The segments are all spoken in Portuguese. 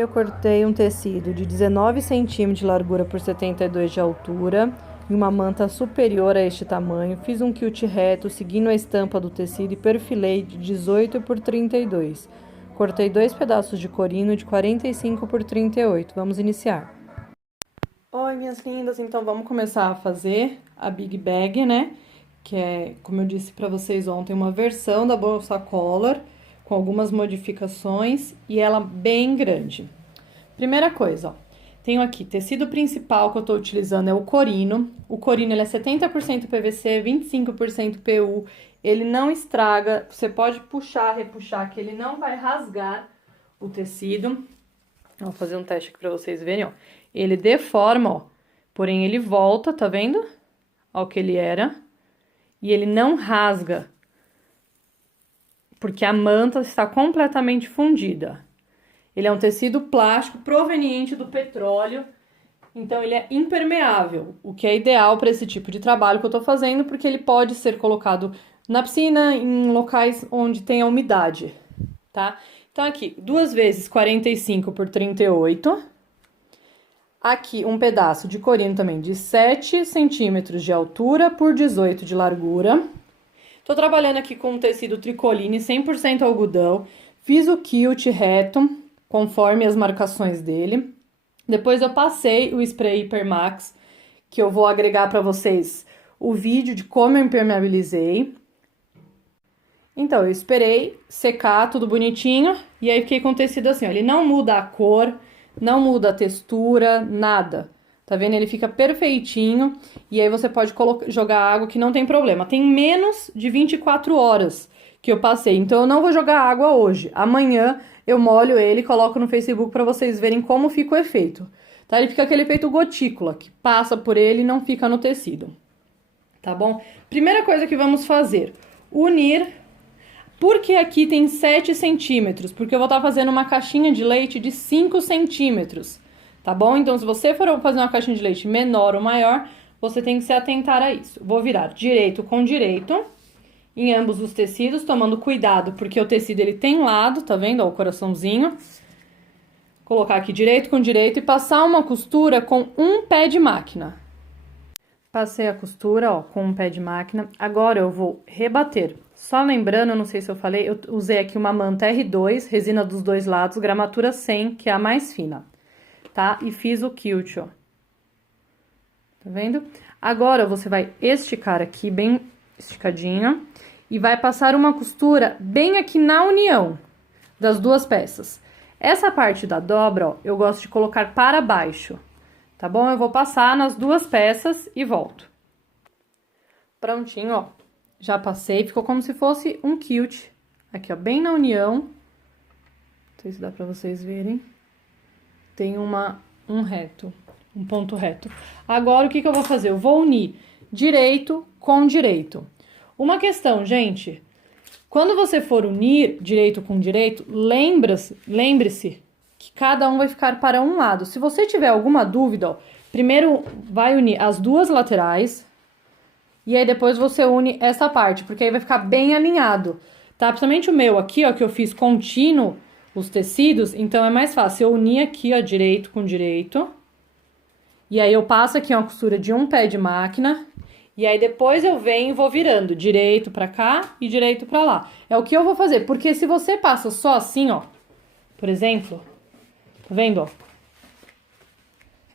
Eu cortei um tecido de 19 centímetros de largura por 72 de altura e uma manta superior a este tamanho. Fiz um quilt reto seguindo a estampa do tecido e perfilei de 18 por 32. Cortei 2 pedaços de corino de 45 por 38. Vamos iniciar. Oi, minhas lindas, então vamos começar a fazer a Big Bag, né? Que é, como eu disse para vocês ontem, uma versão da bolsa collar com algumas modificações e ela bem grande. Primeira coisa, ó, tenho aqui tecido principal que eu tô utilizando é o corino. O corino ele é 70% PVC, 25% PU. Ele não estraga, você pode puxar, repuxar que ele não vai rasgar o tecido. Vou fazer um teste aqui pra vocês verem, ó. Ele deforma, ó, porém ele volta, tá vendo? Ao que ele era. E ele não rasga, porque a manta está completamente fundida. Ele é um tecido plástico proveniente do petróleo, então ele é impermeável, o que é ideal para esse tipo de trabalho que eu tô fazendo, porque ele pode ser colocado na piscina, em locais onde tenha umidade, tá? Então aqui, 2 vezes 45 por 38. Aqui, um pedaço de corino também de 7 centímetros de altura por 18 de largura. Tô trabalhando aqui com um tecido tricoline 100% algodão. Fiz o quilt reto, conforme as marcações dele. Depois eu passei o spray Hipermax, que eu vou agregar para vocês o vídeo de como eu impermeabilizei. Então, eu esperei secar tudo bonitinho, e aí fiquei com o tecido assim, ó, ele não muda a cor, não muda a textura, nada. Tá vendo? Ele fica perfeitinho, e aí você pode jogar água que não tem problema. Tem menos de 24 horas que eu passei, então eu não vou jogar água hoje. Amanhã eu molho ele e coloco no Facebook para vocês verem como fica o efeito. Tá? Ele fica aquele efeito gotícula, que passa por ele e não fica no tecido. Tá bom? Primeira coisa que vamos fazer, unir. Porque aqui tem 7 centímetros, porque eu vou estar fazendo uma caixinha de leite de 5 centímetros, tá bom? Então, se você for fazer uma caixinha de leite menor ou maior, você tem que se atentar a isso. Vou virar direito com direito em ambos os tecidos, tomando cuidado, porque o tecido ele tem lado, tá vendo? Ó, o coraçãozinho. Colocar aqui direito com direito e passar uma costura com um pé de máquina. Passei a costura, ó, com um pé de máquina. Agora eu vou rebater. Só lembrando, não sei se eu falei, eu usei aqui uma manta R2, resina dos dois lados, gramatura 100, que é a mais fina, tá? E fiz o quilt, ó. Tá vendo? Agora você vai esticar aqui, bem esticadinho, e vai passar uma costura bem aqui na união das duas peças. Essa parte da dobra, ó, eu gosto de colocar para baixo, tá bom? Eu vou passar nas duas peças e volto. Prontinho, ó. Já passei, ficou como se fosse um quilt. Aqui, ó, bem na união. Não sei se dá pra vocês verem. Tem um reto, um ponto reto. Agora, o que que eu vou fazer? Eu vou unir direito com direito. Uma questão, gente. Quando você for unir direito com direito, lembre-se que cada um vai ficar para um lado. Se você tiver alguma dúvida, ó, primeiro vai unir as duas laterais. E aí depois você une essa parte, porque aí vai ficar bem alinhado, tá? Principalmente o meu aqui, ó, que eu fiz contínuo os tecidos, então é mais fácil. Eu unir aqui, ó, direito com direito. E aí eu passo aqui uma costura de um pé de máquina. E aí depois eu venho e vou virando direito pra cá e direito pra lá. É o que eu vou fazer, porque se você passa só assim, ó, por exemplo, tá vendo, ó?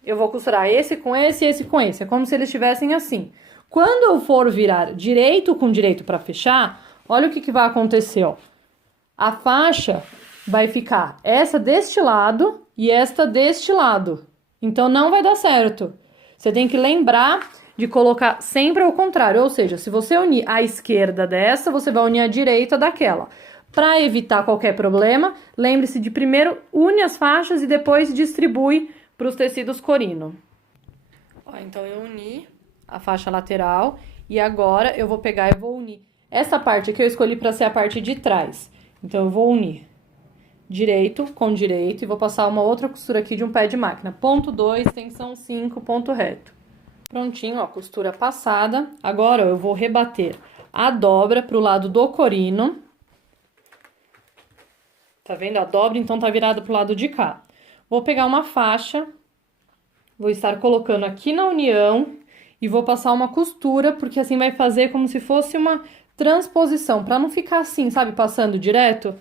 Eu vou costurar esse com esse e esse com esse. É como se eles estivessem assim. Quando eu for virar direito com direito para fechar, olha o que vai acontecer, ó. A faixa vai ficar essa deste lado e esta deste lado. Então, não vai dar certo. Você tem que lembrar de colocar sempre ao contrário. Ou seja, se você unir a esquerda dessa, você vai unir a direita daquela. Para evitar qualquer problema, lembre-se de primeiro une as faixas e depois distribui para os tecidos corino. Ó, então, eu uni a faixa lateral e agora eu vou pegar e vou unir essa parte aqui eu escolhi para ser a parte de trás, então eu vou unir direito com direito e vou passar uma outra costura aqui de um pé de máquina, ponto 2, tensão 5, ponto reto. Prontinho, ó, costura passada. Agora eu vou rebater a dobra pro lado do corino, tá vendo? A dobra então tá virada pro lado de cá. Vou pegar uma faixa, vou estar colocando aqui na união e vou passar uma costura, porque assim vai fazer como se fosse uma transposição, para não ficar assim, sabe, passando direto.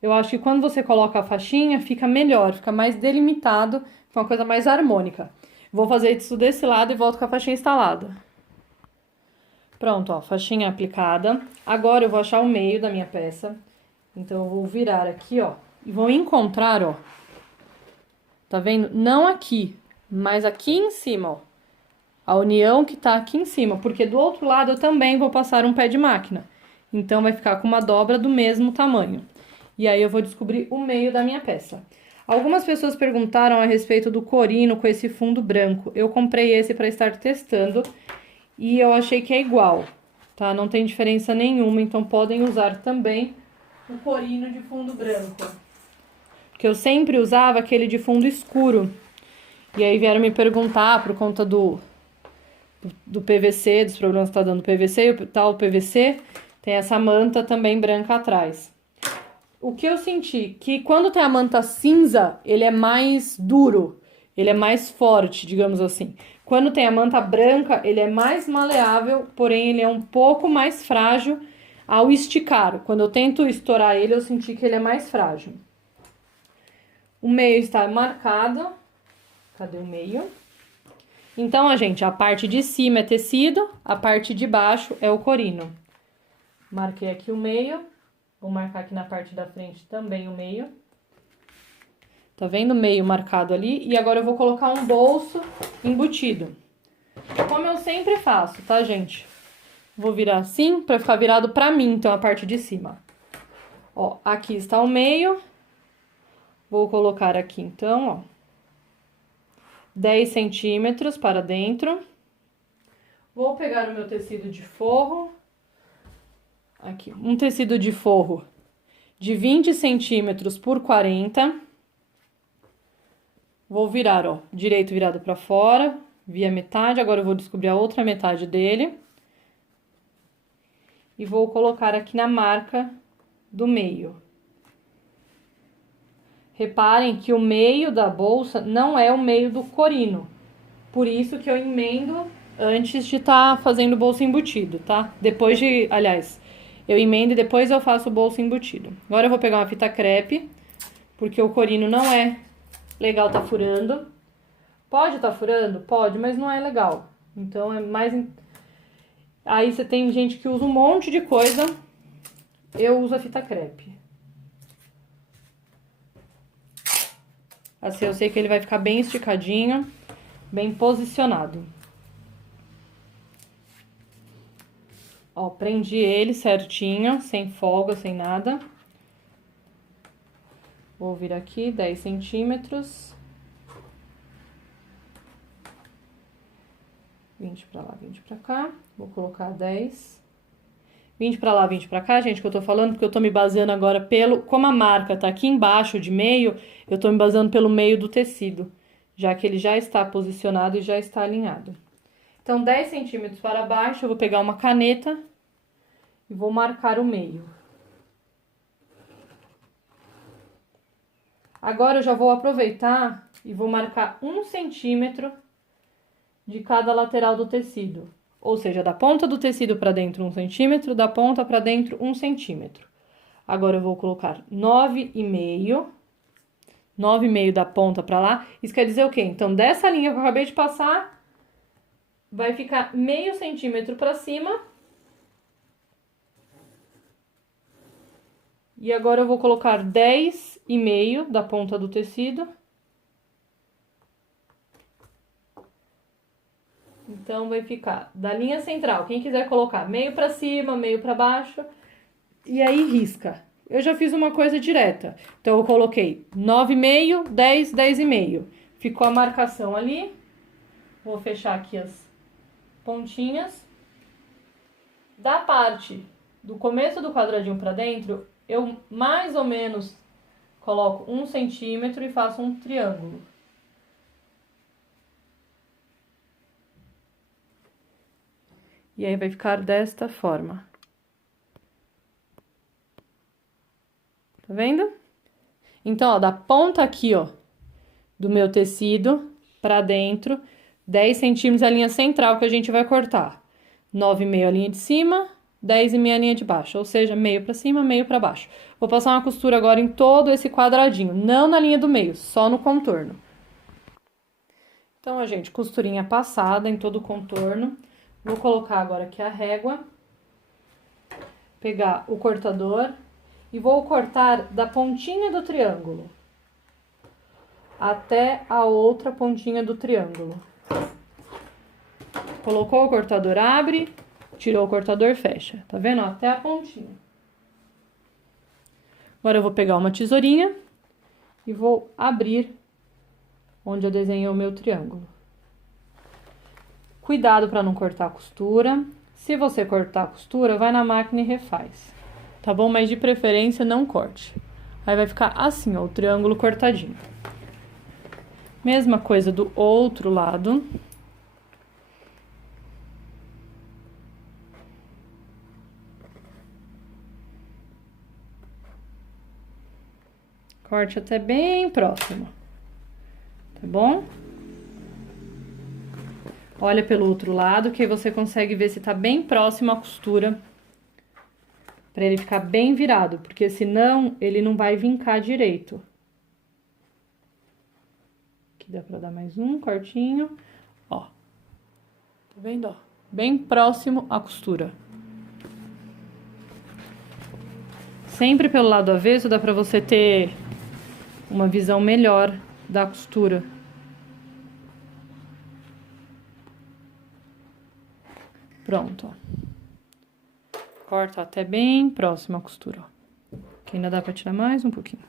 Eu acho que quando você coloca a faixinha, fica melhor, fica mais delimitado, fica uma coisa mais harmônica. Vou fazer isso desse lado e volto com a faixinha instalada. Pronto, ó, faixinha aplicada. Agora eu vou achar o meio da minha peça. Então, eu vou virar aqui, ó, e vou encontrar, ó. Tá vendo? Não aqui, mas aqui em cima, ó. A união que tá aqui em cima, porque do outro lado eu também vou passar um pé de máquina. Então, vai ficar com uma dobra do mesmo tamanho. E aí, eu vou descobrir o meio da minha peça. Algumas pessoas perguntaram a respeito do corino com esse fundo branco. Eu comprei esse para estar testando e eu achei que é igual, tá? Não tem diferença nenhuma, então podem usar também o corino de fundo branco. Porque eu sempre usava aquele de fundo escuro. E aí vieram me perguntar por conta do PVC, dos problemas que tá dando PVC, e o tal PVC tem essa manta também branca atrás. O que eu senti? Que quando tem a manta cinza, ele é mais duro, ele é mais forte, digamos assim. Quando tem a manta branca, ele é mais maleável, porém ele é um pouco mais frágil ao esticar. Quando eu tento estourar ele, eu senti que ele é mais frágil. O meio está marcado. Cadê o meio? Então, gente, a parte de cima é tecido, a parte de baixo é o corino. Marquei aqui o meio. Vou marcar aqui na parte da frente também o meio. Tá vendo o meio marcado ali? E agora eu vou colocar um bolso embutido. Como eu sempre faço, tá, gente? Vou virar assim, pra ficar virado pra mim, então, a parte de cima. Ó, aqui está o meio. Vou colocar aqui, então, ó, 10 centímetros para dentro. Vou pegar o meu tecido de forro. Aqui, um tecido de forro de 20 centímetros por 40. Vou virar, ó, direito virado para fora, vi a metade, agora eu vou descobrir a outra metade dele. E vou colocar aqui na marca do meio. Reparem que o meio da bolsa não é o meio do corino. Por isso que eu emendo antes de estar fazendo o bolso embutido, tá? Depois de, aliás, eu emendo e depois eu faço o bolso embutido. Agora eu vou pegar uma fita crepe, porque o corino não é legal tá furando. Pode tá furando? Pode, mas não é legal. Então é mais... Aí você tem gente que usa um monte de coisa. Eu uso a fita crepe. Assim eu sei que ele vai ficar bem esticadinho, bem posicionado. Ó, prendi ele certinho, sem folga, sem nada. Vou vir aqui, 10 centímetros. 20 pra lá, 20 pra cá. Vou colocar 10. 20 pra lá, 20 pra cá, gente, que eu tô falando, porque eu tô me baseando agora pelo... Como a marca tá aqui embaixo de meio, eu tô me baseando pelo meio do tecido, já que ele já está posicionado e já está alinhado. Então, 10 centímetros para baixo, eu vou pegar uma caneta e vou marcar o meio. Agora, eu já vou aproveitar e vou marcar 1 centímetro de cada lateral do tecido. Ou seja, da ponta do tecido para dentro 1 centímetro, da ponta para dentro 1 centímetro. Agora, eu vou colocar 9,5. 9,5 da ponta para lá. Isso quer dizer o quê? Então, dessa linha que eu acabei de passar, vai ficar meio centímetro para cima. E agora eu vou colocar 10,5 da ponta do tecido. Então, vai ficar da linha central. Quem quiser colocar meio para cima, meio para baixo. E aí, risca. Eu já fiz uma coisa direta. Então, eu coloquei 9,5, 10, 10,5. Ficou a marcação ali. Vou fechar aqui as pontinhas. Da parte do começo do quadradinho para dentro, eu mais ou menos coloco 1 centímetro e faço um triângulo. E aí vai ficar desta forma. Tá vendo? Então, ó, da ponta aqui, ó, do meu tecido pra dentro, 10 centímetros a linha central que a gente vai cortar. 9,5 a linha de cima, 10,5 a linha de baixo, ou seja, meio pra cima, meio pra baixo. Vou passar uma costura agora em todo esse quadradinho, não na linha do meio, só no contorno. Então, gente, costurinha passada em todo o contorno. Vou colocar agora aqui a régua, pegar o cortador e vou cortar da pontinha do triângulo até a outra pontinha do triângulo. Colocou o cortador, abre, tirou o cortador, fecha. Tá vendo? Até a pontinha. Agora eu vou pegar uma tesourinha e vou abrir onde eu desenhei o meu triângulo. Cuidado para não cortar a costura. Se você cortar a costura, vai na máquina e refaz. Tá bom? Mas de preferência não corte. Aí vai ficar assim, ó, o triângulo cortadinho. Mesma coisa do outro lado. Corte até bem próximo. Tá bom? Olha pelo outro lado que aí você consegue ver se tá bem próximo à costura. Pra ele ficar bem virado, porque senão ele não vai vincar direito. Aqui dá pra dar mais um cortinho. Ó. Tá vendo, ó? Bem próximo à costura. Sempre pelo lado avesso dá pra você ter uma visão melhor da costura. Pronto, ó. Corta até bem próximo à costura, ó. Que ainda dá pra tirar mais um pouquinho.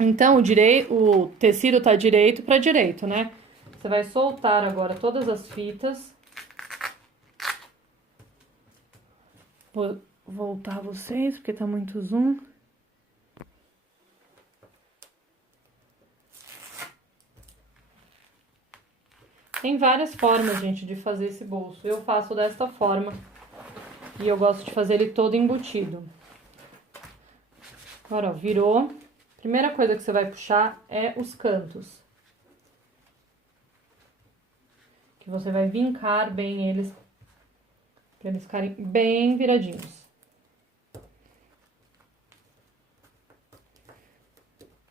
Então, o tecido tá direito pra direito, né? Você vai soltar agora todas as fitas. Vou voltar vocês, porque tá muito zoom. Tem várias formas, gente, de fazer esse bolso. Eu faço desta forma. E eu gosto de fazer ele todo embutido. Agora, ó, virou. Primeira coisa que você vai puxar é os cantos. Que você vai vincar bem eles, pra eles ficarem bem viradinhos. Tá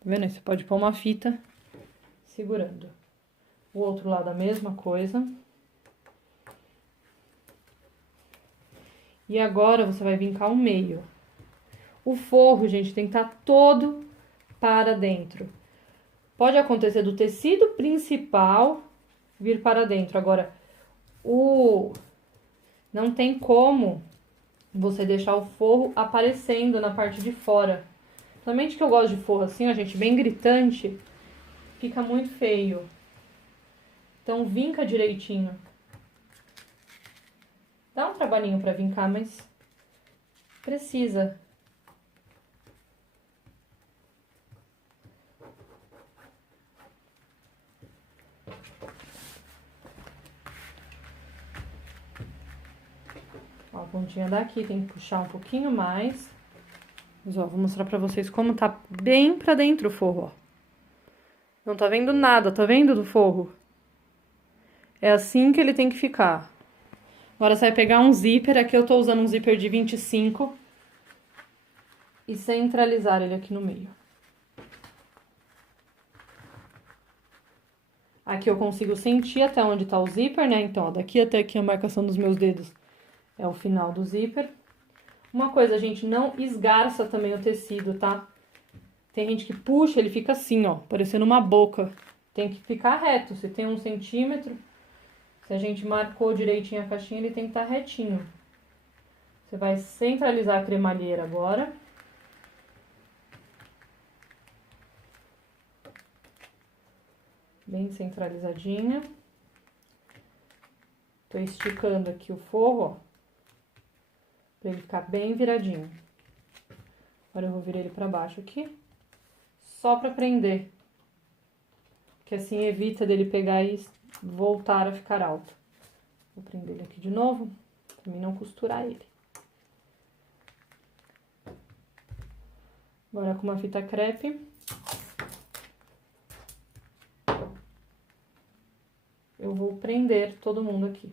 vendo? Aí você pode pôr uma fita segurando. O outro lado a mesma coisa. E agora você vai vincar o meio. O forro, gente, tem que estar todo para dentro. Pode acontecer do tecido principal vir para dentro. Agora, não tem como você deixar o forro aparecendo na parte de fora. Somente que eu gosto de forro assim, ó, gente, bem gritante, fica muito feio. Então, vinca direitinho. Dá um trabalhinho pra vincar, mas precisa. Ó, a pontinha daqui tem que puxar um pouquinho mais. Mas, ó, vou mostrar pra vocês como tá bem pra dentro o forro, ó. Não tá vendo nada, tá vendo do forro? É assim que ele tem que ficar. Agora você vai pegar um zíper, aqui eu tô usando um zíper de 25 e centralizar ele aqui no meio. Aqui eu consigo sentir até onde tá o zíper, né? Então, ó, daqui até aqui a marcação dos meus dedos é o final do zíper. Uma coisa, gente, não esgarça também o tecido, tá? Tem gente que puxa, ele fica assim, ó, parecendo uma boca. Tem que ficar reto, se tem 1 centímetro, se a gente marcou direitinho a caixinha, ele tem que estar retinho. Você vai centralizar a cremalheira agora. Bem centralizadinha. Tô esticando aqui o forro, ó, pra ele ficar bem viradinho. Agora eu vou virar ele pra baixo aqui, só pra prender. Que assim evita dele pegar e voltar a ficar alto. Vou prender ele aqui de novo, pra mim não costurar ele. Agora com uma fita crepe. Eu vou prender todo mundo aqui.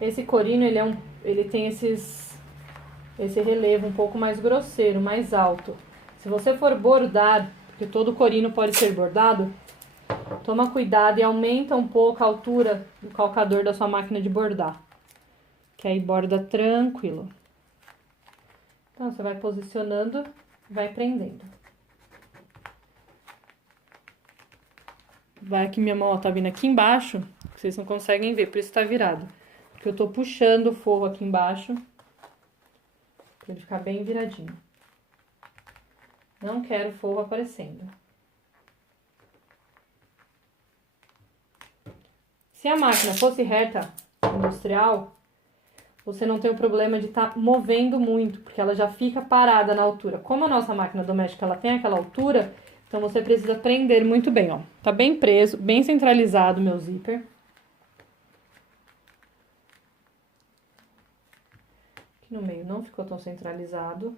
Esse corino, ele tem esse relevo um pouco mais grosseiro, mais alto. Se você for bordar, porque todo corino pode ser bordado, toma cuidado e aumenta um pouco a altura do calcador da sua máquina de bordar. Que aí borda tranquilo. Então, você vai posicionando e vai prendendo. Vai aqui, minha mão, ó, tá vindo aqui embaixo, vocês não conseguem ver, por isso tá virado. Porque eu tô puxando o forro aqui embaixo, pra ele ficar bem viradinho. Não quero forro aparecendo. Se a máquina fosse reta industrial, você não tem o problema de estar movendo muito, porque ela já fica parada na altura. Como a nossa máquina doméstica ela tem aquela altura, então você precisa prender muito bem, ó. Tá bem preso, bem centralizado o meu zíper. Aqui no meio não ficou tão centralizado.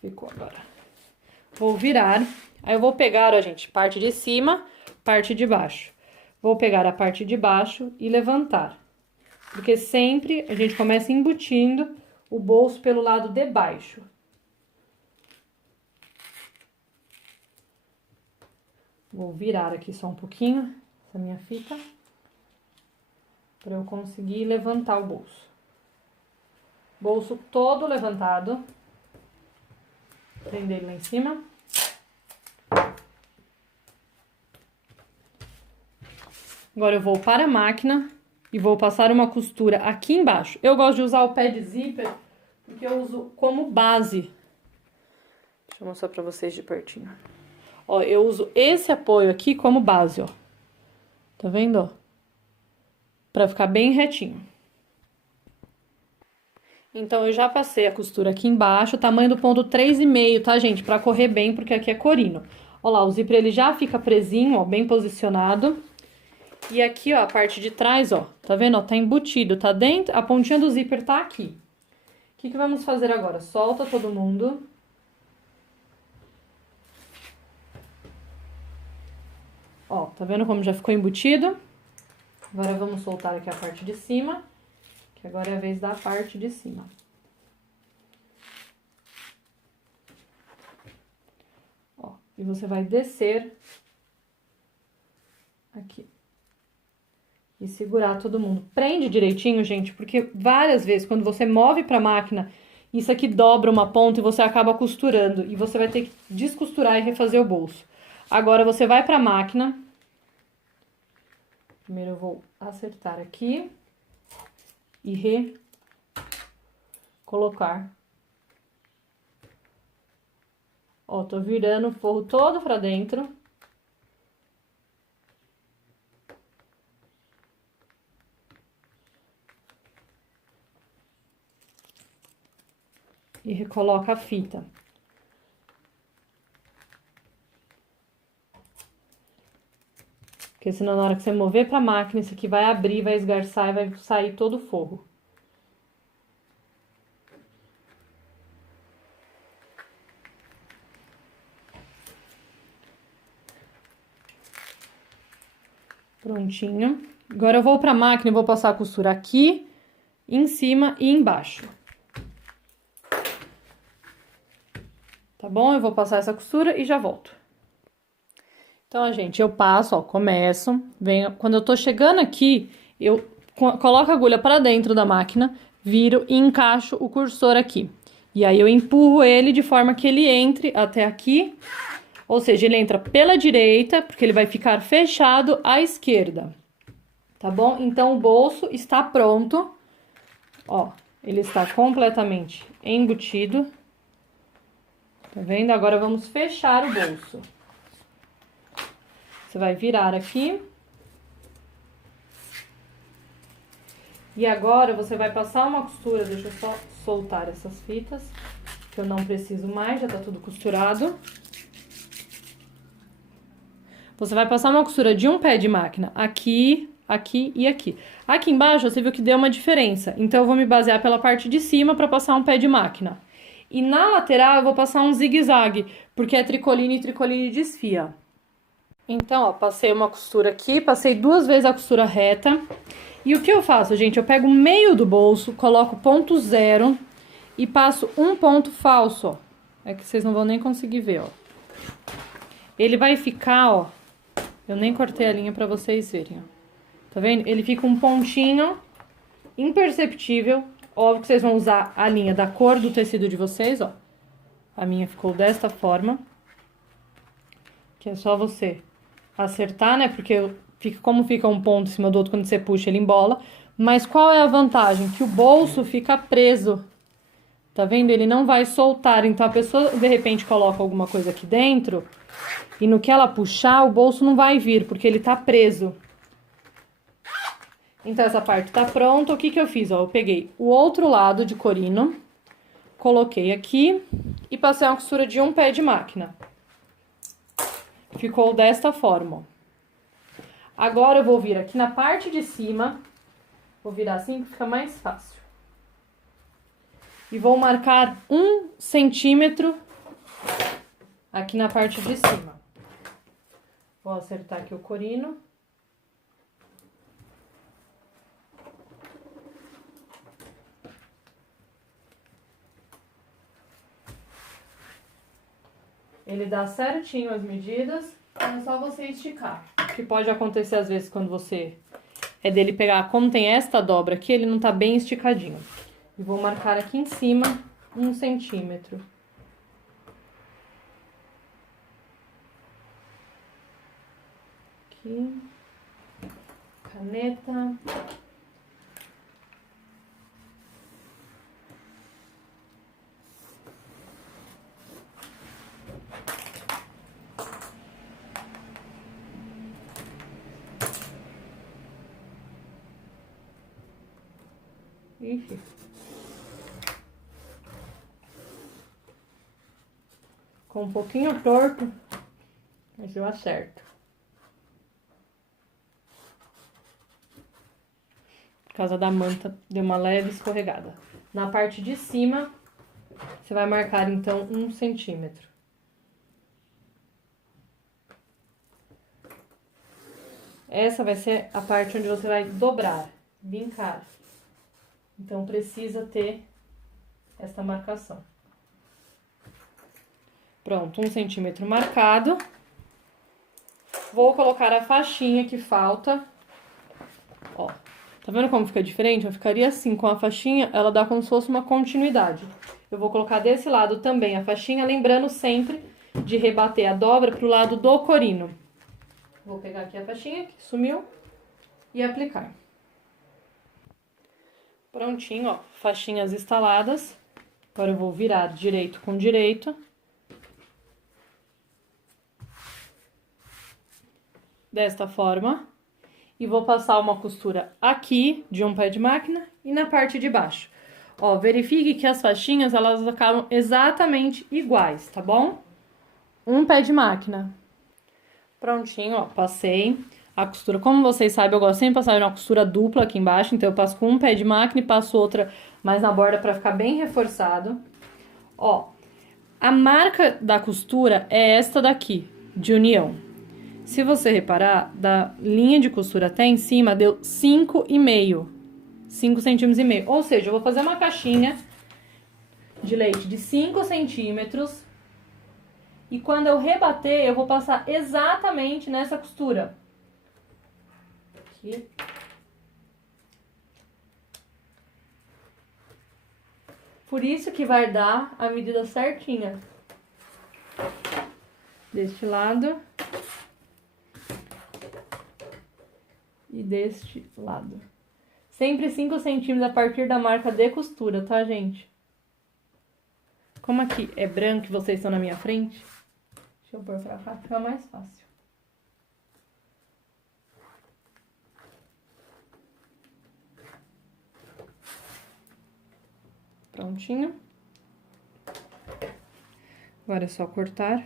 Ficou agora. Vou virar. Aí eu vou pegar, ó, gente, parte de cima, parte de baixo. Vou pegar a parte de baixo e levantar. Porque sempre a gente começa embutindo o bolso pelo lado de baixo. Vou virar aqui só um pouquinho essa minha fita, para eu conseguir levantar o bolso. Bolso todo levantado. Prender ele lá em cima. Agora eu vou para a máquina e vou passar uma costura aqui embaixo. Eu gosto de usar o pé de zíper porque eu uso como base. Deixa eu mostrar pra vocês de pertinho. Ó, eu uso esse apoio aqui como base, ó. Tá vendo, ó? Pra ficar bem retinho. Então, eu já passei a costura aqui embaixo, tamanho do ponto 3,5, tá, gente? Pra correr bem, porque aqui é corino. Ó lá, o zíper, ele já fica presinho, ó, bem posicionado. E aqui, ó, a parte de trás, ó, tá vendo, ó, tá embutido, tá dentro, a pontinha do zíper tá aqui. O que vamos fazer agora? Solta todo mundo. Ó, tá vendo como já ficou embutido? Agora vamos soltar aqui a parte de cima, que agora é a vez da parte de cima. Ó, e você vai descer aqui. E segurar todo mundo. Prende direitinho, gente, porque várias vezes, quando você move pra máquina, isso aqui dobra uma ponta e você acaba costurando. E você vai ter que descosturar e refazer o bolso. Agora, você vai pra máquina. Primeiro eu vou acertar aqui. E colocar. Ó, tô virando o forro todo pra dentro. E recoloca a fita. Porque senão na hora que você mover pra máquina, isso aqui vai abrir, vai esgarçar e vai sair todo o forro. Prontinho. Agora eu vou pra máquina e vou passar a costura aqui, em cima e embaixo. Tá bom? Eu vou passar essa costura e já volto. Então, gente, eu passo, ó, começo, venho, quando eu tô chegando aqui, eu coloco a agulha pra dentro da máquina, viro e encaixo o cursor aqui. E aí eu empurro ele de forma que ele entre até aqui, ou seja, ele entra pela direita, porque ele vai ficar fechado à esquerda. Tá bom? Então, o bolso está pronto, ó, ele está completamente embutido. Tá vendo? Agora vamos fechar o bolso. Você vai virar aqui. E agora você vai passar uma costura, deixa eu só soltar essas fitas, que eu não preciso mais, já tá tudo costurado. Você vai passar uma costura de um pé de máquina aqui, aqui e aqui. Aqui embaixo você viu que deu uma diferença, então eu vou me basear pela parte de cima para passar um pé de máquina. E na lateral eu vou passar um zigue-zague, porque é tricoline e tricoline desfia. Então, ó, passei uma costura aqui, passei 2 vezes a costura reta. E o que eu faço, gente? Eu pego o meio do bolso, coloco ponto zero e passo um ponto falso, ó. É que vocês não vão nem conseguir ver, ó. Ele vai ficar, ó. Eu nem cortei a linha pra vocês verem, ó. Tá vendo? Ele fica um pontinho imperceptível. Óbvio que vocês vão usar a linha da cor do tecido de vocês, ó. A minha ficou desta forma. Que é só você acertar, né? Porque fica, como fica um ponto em cima do outro, quando você puxa, ele embola. Mas qual é a vantagem? Que o bolso fica preso. Tá vendo? Ele não vai soltar. Então, a pessoa, de repente, coloca alguma coisa aqui dentro. E no que ela puxar, o bolso não vai vir, porque ele tá preso. Então, essa parte tá pronta. O que que eu fiz? Ó, eu peguei o outro lado de corino, coloquei aqui e passei uma costura de um pé de máquina. Ficou desta forma, ó. Agora eu vou vir aqui na parte de cima, vou virar assim que fica mais fácil. E vou marcar 1 centímetro aqui na parte de cima. Vou acertar aqui o corino. Ele dá certinho as medidas, é só você esticar. O que pode acontecer às vezes quando você é dele pegar, como tem esta dobra aqui, ele não tá bem esticadinho. E vou marcar aqui em cima 1 centímetro. Aqui. Caneta. Ixi. Ficou um pouquinho torto, mas eu acerto. Por causa da manta, deu uma leve escorregada. Na parte de cima, você vai marcar, então, 1 centímetro. Essa vai ser a parte onde você vai dobrar, vincar. Então, precisa ter essa marcação. Pronto, 1 centímetro marcado. Vou colocar a faixinha que falta. Ó, tá vendo como fica diferente? Eu ficaria assim, com a faixinha, ela dá como se fosse uma continuidade. Eu vou colocar desse lado também a faixinha, lembrando sempre de rebater a dobra pro lado do corino. Vou pegar aqui a faixinha, que sumiu, e aplicar. Prontinho, ó, faixinhas instaladas. Agora eu vou virar direito com direito. Desta forma. E vou passar uma costura aqui, de um pé de máquina, e na parte de baixo. Ó, verifique que as faixinhas, elas acabam exatamente iguais, tá bom? Um pé de máquina. Prontinho, ó, passei a costura. Como vocês sabem, eu gosto sempre de passar uma costura dupla aqui embaixo, então eu passo com um pé de máquina e passo outra mais na borda pra ficar bem reforçado. Ó, a marca da costura é esta daqui, de união. Se você reparar, da linha de costura até em cima, deu 5,5. 5,5 centímetros. Ou seja, eu vou fazer uma caixinha de leite de 5 centímetros. E quando eu rebater, eu vou passar exatamente nessa costura. Aqui. Por isso que vai dar a medida certinha. Deste lado. E deste lado. Sempre 5 centímetros a partir da marca de costura, tá, gente? Como aqui é branco e vocês estão na minha frente, deixa eu pôr pra cá, fica mais fácil. Prontinho. Agora é só cortar.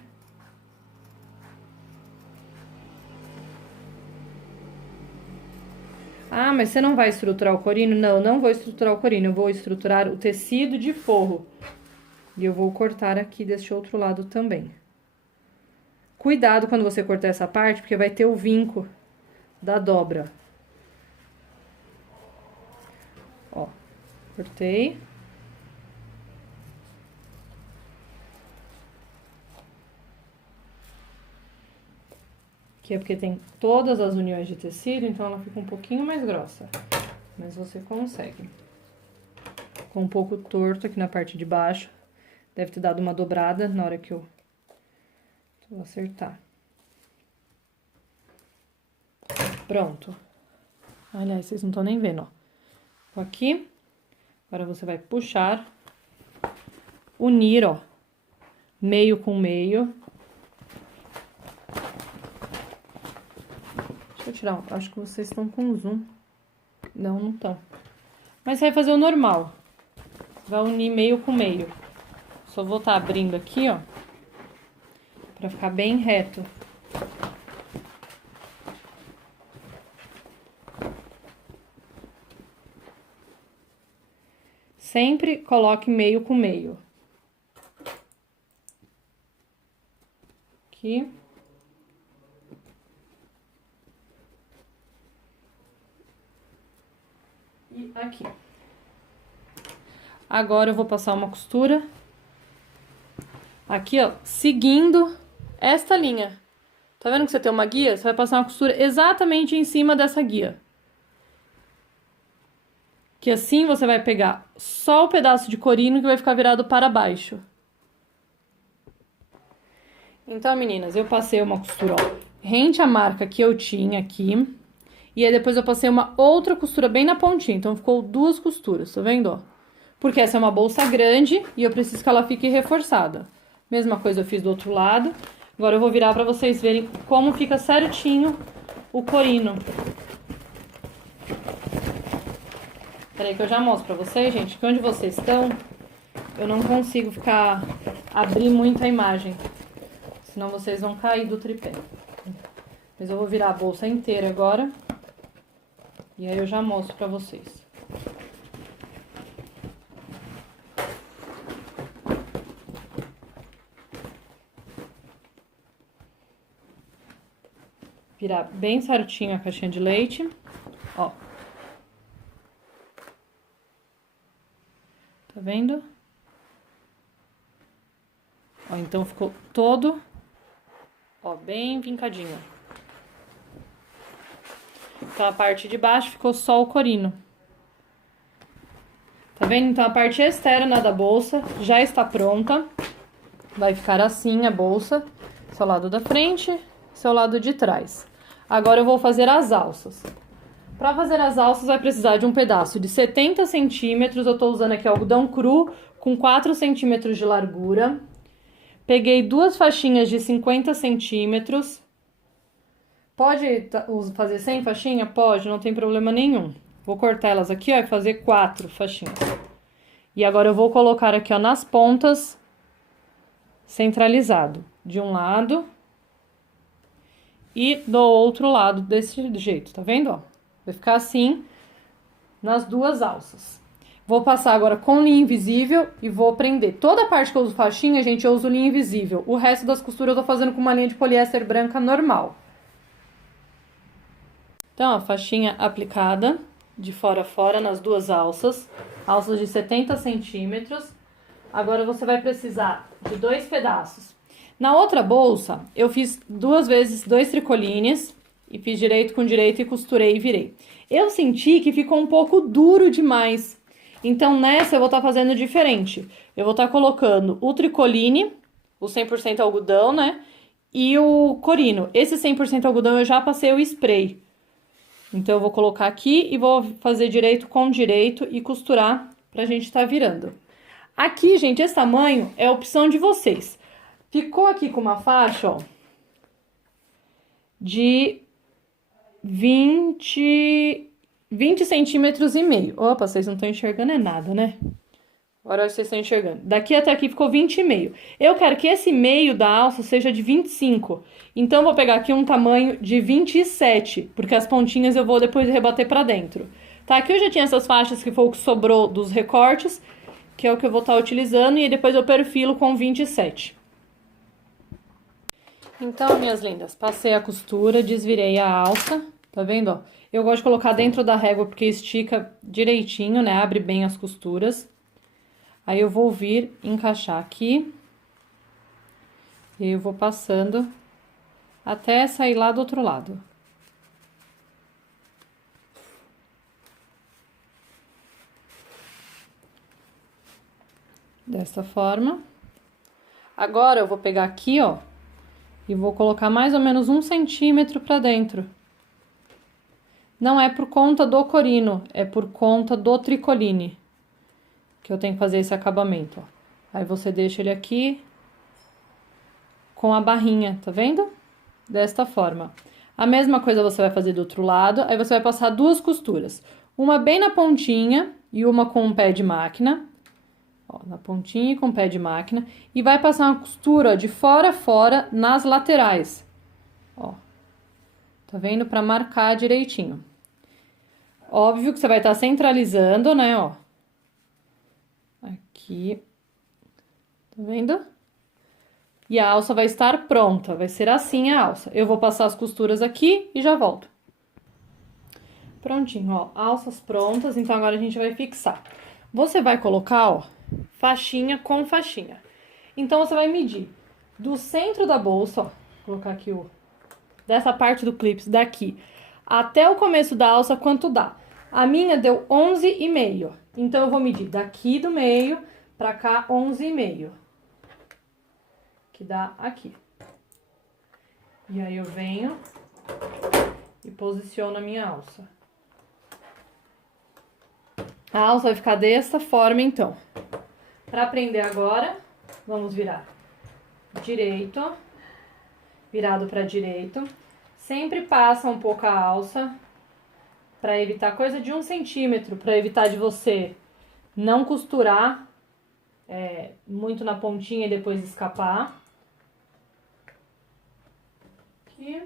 Ah, mas você não vai estruturar o corino? Não, não vou estruturar o corino, eu vou estruturar o tecido de forro. E eu vou cortar aqui deste outro lado também. Cuidado quando você cortar essa parte, porque vai ter o vinco da dobra. Ó, cortei. Aqui é porque tem todas as uniões de tecido, então ela fica um pouquinho mais grossa. Mas você consegue. Ficou um pouco torto aqui na parte de baixo. Deve ter dado uma dobrada na hora que eu vou acertar. Pronto. Aliás, vocês não estão nem vendo, ó. Tô aqui. Agora você vai puxar. Unir, ó. Meio com meio. Deixa eu tirar. Acho que vocês estão com zoom. Não, não estão. Mas você vai fazer o normal. Vai unir meio com meio. Só vou estar abrindo aqui, ó. Pra ficar bem reto. Sempre coloque meio com meio. Aqui. E aqui. Agora eu vou passar uma costura. Aqui, ó, seguindo esta linha. Tá vendo que você tem uma guia? Você vai passar uma costura exatamente em cima dessa guia. Que assim você vai pegar só o pedaço de corino que vai ficar virado para baixo. Então, meninas, eu passei uma costura, ó, rente à marca que eu tinha aqui. E aí depois eu passei uma outra costura bem na pontinha. Então, ficou duas costuras, tá vendo, ó? Porque essa é uma bolsa grande e eu preciso que ela fique reforçada. Mesma coisa eu fiz do outro lado. Agora eu vou virar pra vocês verem como fica certinho o corino. Peraí que eu já mostro pra vocês, gente, que onde vocês estão, eu não consigo abrir muito a imagem. Senão vocês vão cair do tripé. Mas eu vou virar a bolsa inteira agora. E aí eu já mostro pra vocês. Virar bem certinho a caixinha de leite. Ó. Tá vendo? Ó, então ficou todo, ó, bem vincadinho. Então a parte de baixo ficou só o corino. Tá vendo? Então a parte externa da bolsa já está pronta. Vai ficar assim a bolsa. Seu lado da frente, seu lado de trás. Agora eu vou fazer as alças. Para fazer as alças vai precisar de um pedaço de 70 centímetros. Eu tô usando aqui algodão cru com 4 centímetros de largura. Peguei duas faixinhas de 50 centímetros. Pode fazer sem faixinha? Pode, não tem problema nenhum. Vou cortar elas aqui, ó, e fazer 4 faixinhas. E agora eu vou colocar aqui, ó, nas pontas, centralizado. De um lado e do outro lado, desse jeito, tá vendo, ó? Vai ficar assim nas duas alças. Vou passar agora com linha invisível e vou prender. Toda a parte que eu uso faixinha, gente, eu uso linha invisível. O resto das costuras eu tô fazendo com uma linha de poliéster branca normal. Então, a faixinha aplicada, de fora a fora, nas duas alças. Alças de 70 centímetros. Agora, você vai precisar de 2 pedaços. Na outra bolsa, eu fiz 2 vezes 2 tricolines. E fiz direito com direito e costurei e virei. Eu senti que ficou um pouco duro demais. Então, nessa eu vou estar fazendo diferente. Eu vou estar colocando o tricoline, o 100% algodão, né? E o corino. Esse 100% algodão eu já passei o spray. Então, eu vou colocar aqui e vou fazer direito com direito e costurar pra gente estar virando. Aqui, gente, esse tamanho é a opção de vocês. Ficou aqui com uma faixa, ó, de 20 centímetros e meio. Opa, vocês não estão enxergando é nada, né? Agora vocês estão enxergando. Daqui até aqui ficou 20,5. Eu quero que esse meio da alça seja de 25. Então, eu vou pegar aqui um tamanho de 27, porque as pontinhas eu vou depois rebater pra dentro. Tá, aqui eu já tinha essas faixas que foi o que sobrou dos recortes, que é o que eu vou estar utilizando, e depois eu perfilo com 27. Então, minhas lindas, passei a costura, desvirei a alça, tá vendo, ó? Eu gosto de colocar dentro da régua porque estica direitinho, né? Abre bem as costuras. Aí eu vou vir encaixar aqui. E eu vou passando até sair lá do outro lado. Dessa forma. Agora eu vou pegar aqui, ó, e vou colocar mais ou menos 1 centímetro pra dentro. Não é por conta do corino, é por conta do tricoline que eu tenho que fazer esse acabamento, ó. Aí você deixa ele aqui com a barrinha, tá vendo? Desta forma. A mesma coisa você vai fazer do outro lado, aí você vai passar 2 costuras. Uma bem na pontinha e uma com o pé de máquina. Ó, na pontinha e com o pé de máquina. E vai passar uma costura, ó, de fora a fora nas laterais. Ó. Tá vendo? Pra marcar direitinho. Óbvio que você vai estar centralizando, né, ó. Aqui. Tá vendo? E a alça vai estar pronta, vai ser assim a alça. Eu vou passar as costuras aqui e já volto. Prontinho, ó, alças prontas, então agora a gente vai fixar. Você vai colocar, ó, faixinha com faixinha. Então, você vai medir do centro da bolsa, ó, vou colocar aqui o... dessa parte do clipe, daqui, até o começo da alça, quanto dá. A minha deu 11,5, então eu vou medir daqui do meio pra cá 11,5. Que dá aqui. E aí eu venho e posiciono a minha alça. A alça vai ficar dessa forma, então. Pra prender agora, vamos virar direito, virado pra direito. Sempre passa um pouco a alça, pra evitar coisa de 1 centímetro, pra evitar de você não costurar muito na pontinha e depois escapar. Aqui.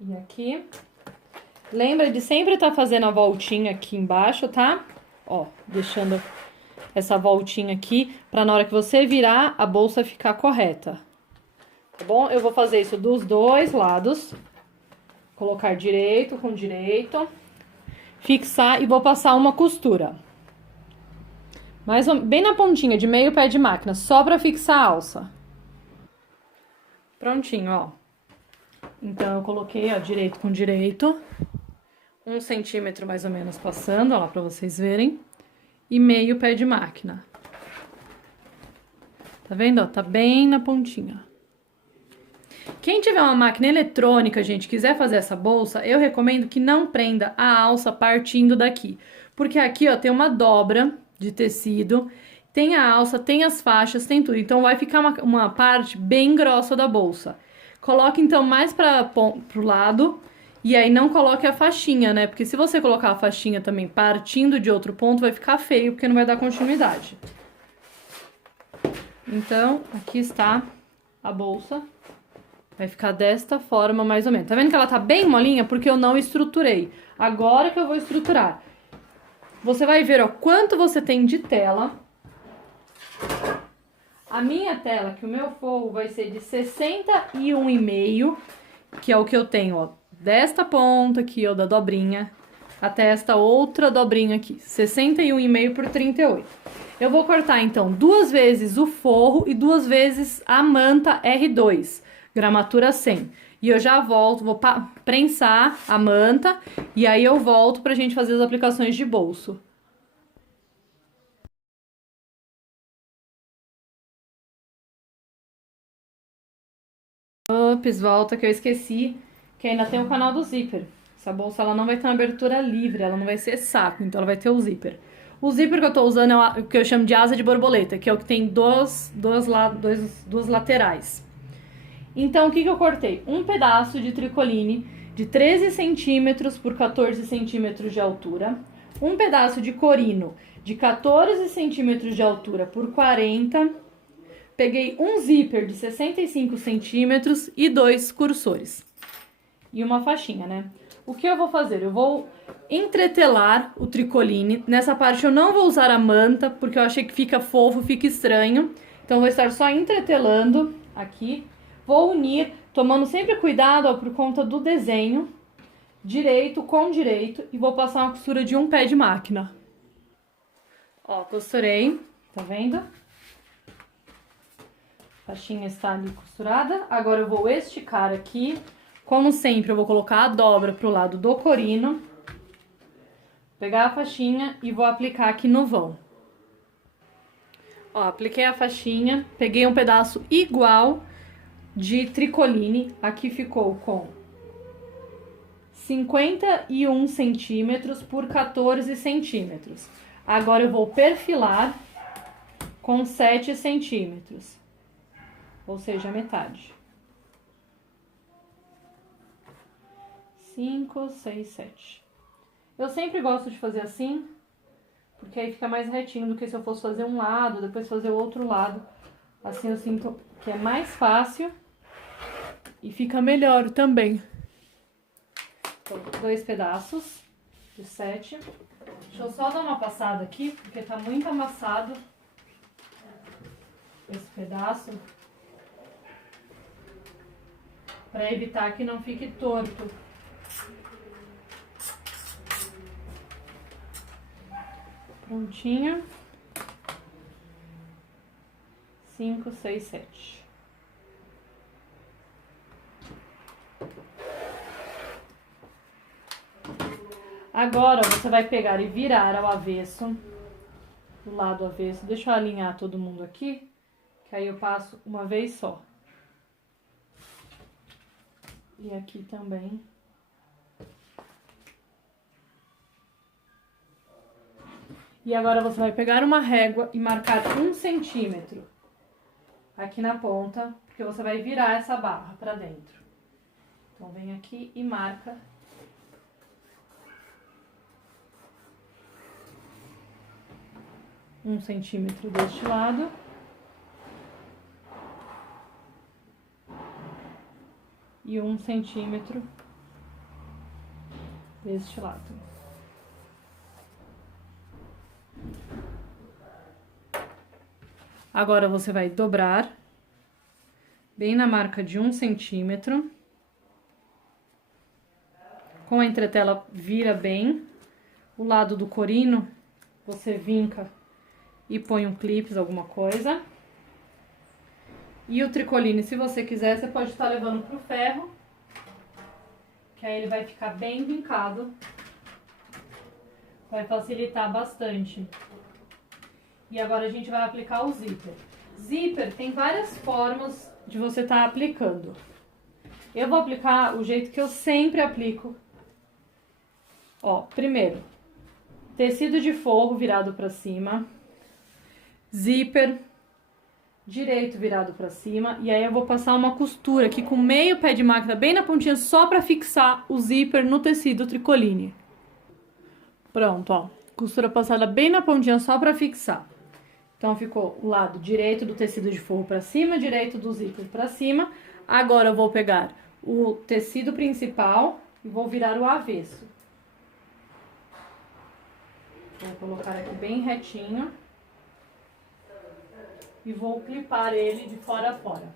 E aqui. Lembra de sempre estar fazendo a voltinha aqui embaixo, tá? Ó, deixando essa voltinha aqui, pra na hora que você virar, a bolsa ficar correta. Tá bom? Eu vou fazer isso dos dois lados. Colocar direito com direito. Fixar e vou passar uma costura. Bem na pontinha, de meio pé de máquina, só pra fixar a alça. Prontinho, ó. Então, eu coloquei, ó, direito com direito. 1 centímetro mais ou menos passando, ó lá, pra vocês verem. E meio pé de máquina. Tá vendo, ó? Tá bem na pontinha. Quem tiver uma máquina eletrônica, gente, quiser fazer essa bolsa, eu recomendo que não prenda a alça partindo daqui. Porque aqui, ó, tem uma dobra de tecido, tem a alça, tem as faixas, tem tudo. Então, vai ficar uma parte bem grossa da bolsa. Coloque, então, mais pro lado e aí não coloque a faixinha, né? Porque se você colocar a faixinha também partindo de outro ponto, vai ficar feio, porque não vai dar continuidade. Então, aqui está a bolsa. Vai ficar desta forma, mais ou menos. Tá vendo que ela tá bem molinha? Porque eu não estruturei. Agora que eu vou estruturar. Você vai ver, ó, quanto você tem de tela. A minha tela, que o meu forro vai ser de 61,5, que é o que eu tenho, ó, desta ponta aqui, ó, da dobrinha, até esta outra dobrinha aqui, 61,5 por 38. Eu vou cortar, então, 2 vezes o forro e 2 vezes a manta R2, gramatura 100. E eu já volto, vou prensar a manta, e aí eu volto pra gente fazer as aplicações de bolso. Ops, volta que eu esqueci que ainda tem o canal do zíper. Essa bolsa ela não vai ter uma abertura livre, ela não vai ser saco, então ela vai ter o zíper. O zíper que eu tô usando é o que eu chamo de asa de borboleta, que é o que tem duas laterais. Então, o que eu cortei? Um pedaço de tricoline de 13 centímetros por 14 centímetros de altura. um pedaço de corino de 14 centímetros de altura por 40. Peguei um zíper de 65 centímetros e 2 cursores. E uma faixinha, né? O que eu vou fazer? Eu vou entretelar o tricoline. Nessa parte eu não vou usar a manta, porque eu achei que fica fofo, fica estranho. Então, eu vou estar só entretelando aqui. Vou unir, tomando sempre cuidado, ó, por conta do desenho. Direito com direito. E vou passar uma costura de um pé de máquina. Ó, costurei. Tá vendo? A faixinha está ali costurada. Agora eu vou esticar aqui. Como sempre, eu vou colocar a dobra pro lado do corino. Pegar a faixinha e vou aplicar aqui no vão. Ó, apliquei a faixinha, peguei um pedaço igual de tricoline. Aqui ficou com 51 centímetros por 14 centímetros. Agora eu vou perfilar com 7 centímetros, ou seja, a metade. 5, 6, 7. Eu sempre gosto de fazer assim, porque aí fica mais retinho do que se eu fosse fazer um lado, depois fazer o outro lado. Assim eu sinto que é mais fácil e fica melhor também. Então, 2 pedaços de 7. Deixa eu só dar uma passada aqui, porque tá muito amassado esse pedaço, para evitar que não fique torto. Prontinho. 5, 6, 7. Agora, você vai pegar e virar ao avesso, do lado avesso. Deixa eu alinhar todo mundo aqui, que aí eu passo uma vez só. E aqui também. E agora você vai pegar uma régua e marcar 1 centímetro aqui na ponta, porque você vai virar essa barra pra dentro. Então, vem aqui e marca 1 centímetro deste lado. E 1 centímetro deste lado. Agora, você vai dobrar bem na marca de 1 centímetro. Com a entretela, vira bem. O lado do corino, você vinca e põe um clips, alguma coisa. E o tricoline, se você quiser, você pode estar levando pro ferro, que aí ele vai ficar bem vincado. Vai facilitar bastante. E agora a gente vai aplicar o zíper. Zíper tem várias formas de você estar aplicando. Eu vou aplicar o jeito que eu sempre aplico. Ó, primeiro, tecido de forro virado pra cima, zíper direito virado pra cima, e aí eu vou passar uma costura aqui com meio pé de máquina bem na pontinha, só pra fixar o zíper no tecido tricoline. Pronto, ó, costura passada bem na pontinha só pra fixar. Então, ficou o lado direito do tecido de forro pra cima, direito do zíper pra cima. Agora, eu vou pegar o tecido principal e vou virar o avesso. Vou colocar aqui bem retinho. E vou clipar ele de fora a fora.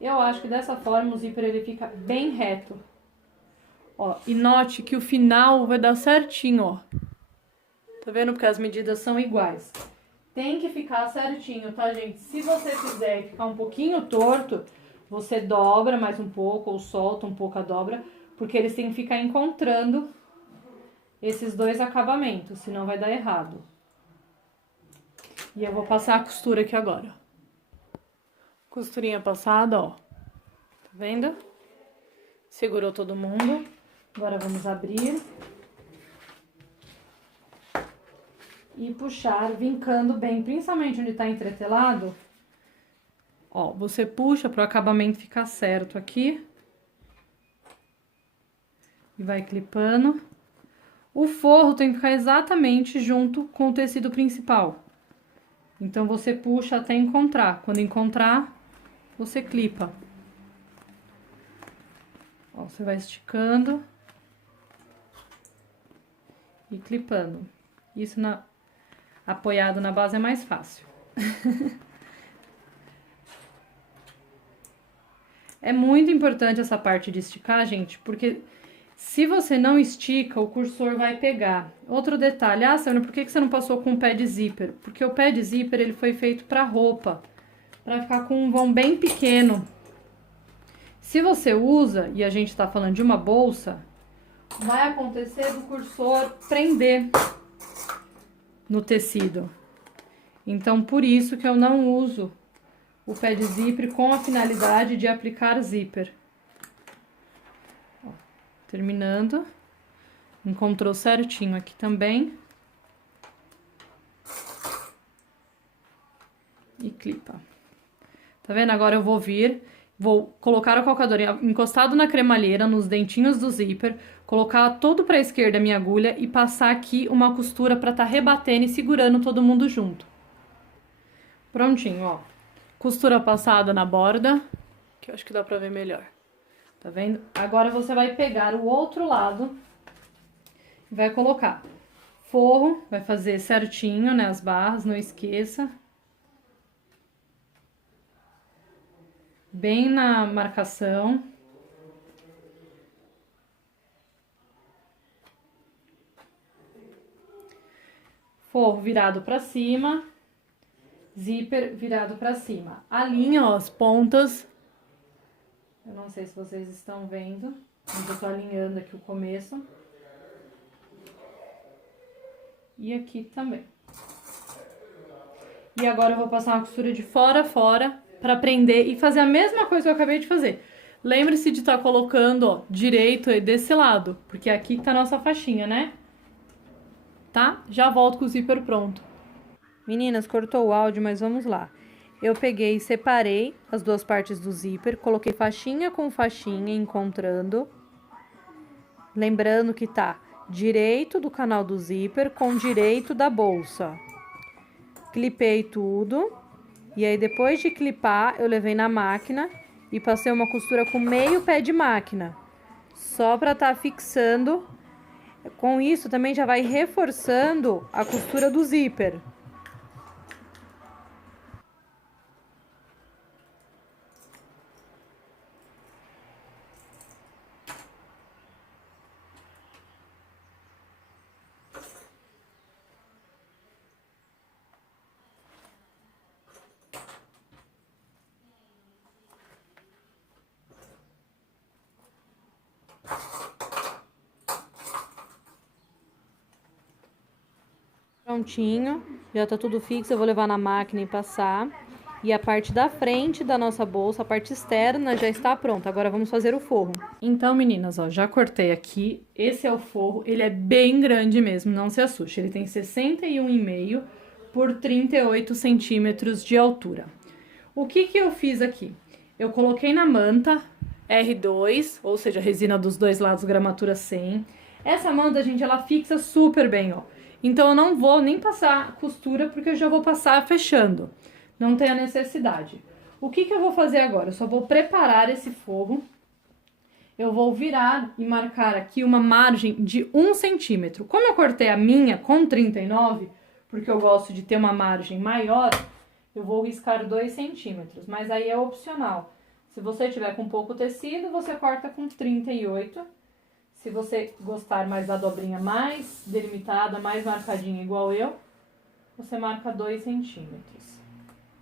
Eu acho que dessa forma o zíper ele fica bem reto. Ó, e note que o final vai dar certinho, ó. Tá vendo? Porque as medidas são iguais. Tem que ficar certinho, tá, gente? Se você fizer ficar um pouquinho torto, você dobra mais um pouco ou solta um pouco a dobra, porque eles têm que ficar encontrando esses dois acabamentos, senão vai dar errado. E eu vou passar a costura aqui agora. Costurinha passada, ó. Tá vendo? Segurou todo mundo. Agora vamos abrir. E puxar, vincando bem, principalmente onde tá entretelado. Ó, você puxa para o acabamento ficar certo aqui. E vai clipando. O forro tem que ficar exatamente junto com o tecido principal. Então, você puxa até encontrar. Quando encontrar, você clipa. Ó, você vai esticando e clipando. Isso apoiado na base é mais fácil. É muito importante essa parte de esticar, gente, porque se você não estica, o cursor vai pegar. Outro detalhe, Sônia, por que você não passou com o pé de zíper? Porque o pé de zíper ele foi feito para roupa, para ficar com um vão bem pequeno. Se você usa, e a gente está falando de uma bolsa, vai acontecer do cursor prender no tecido. Então, por isso que eu não uso o pé de zíper com a finalidade de aplicar zíper. Ó, terminando. Encontrou certinho aqui também. E clipa. Tá vendo? Agora eu vou colocar o calcador encostado na cremalheira, nos dentinhos do zíper, colocar todo pra esquerda a minha agulha e passar aqui uma costura pra tá rebatendo e segurando todo mundo junto. Prontinho, ó. Costura passada na borda, que eu acho que dá pra ver melhor. Tá vendo? Agora você vai pegar o outro lado e vai colocar forro, vai fazer certinho, né, as barras, não esqueça. Bem na marcação. Forro virado pra cima. Zíper virado pra cima. A linha, ó, as pontas. Eu não sei se vocês estão vendo, mas eu tô alinhando aqui o começo. E aqui também. E agora eu vou passar uma costura de fora a fora pra prender e fazer a mesma coisa que eu acabei de fazer. Lembre-se de estar colocando, ó, direito desse lado, porque aqui que tá a nossa faixinha, né? Tá? Já volto com o zíper pronto. Meninas, cortou o áudio, mas vamos lá. Eu peguei e separei as duas partes do zíper, coloquei faixinha com faixinha, encontrando. Lembrando que tá direito do canal do zíper com direito da bolsa. Clipei tudo. E aí, depois de clipar, eu levei na máquina e passei uma costura com meio pé de máquina. Só pra tá fixando. Com isso, também já vai reforçando a costura do zíper. Prontinho, já tá tudo fixo, eu vou levar na máquina e passar. E a parte da frente da nossa bolsa, a parte externa, já está pronta. Agora vamos fazer o forro. Então, meninas, ó, já cortei aqui. Esse é o forro, ele é bem grande mesmo, não se assuste. Ele tem 61,5 por 38 centímetros de altura. O que eu fiz aqui? Eu coloquei na manta R2, ou seja, resina dos dois lados, gramatura 100. Essa manta, gente, ela fixa super bem, ó. Então, eu não vou nem passar costura, porque eu já vou passar fechando. Não tem a necessidade. O que eu vou fazer agora? Eu só vou preparar esse forro. Eu vou virar e marcar aqui uma margem de 1 centímetro. Como eu cortei a minha com 39, porque eu gosto de ter uma margem maior, eu vou riscar 2 centímetros. Mas aí é opcional. Se você tiver com pouco tecido, você corta com 38. Se você gostar mais da dobrinha mais delimitada, mais marcadinha igual eu, você marca 2 centímetros.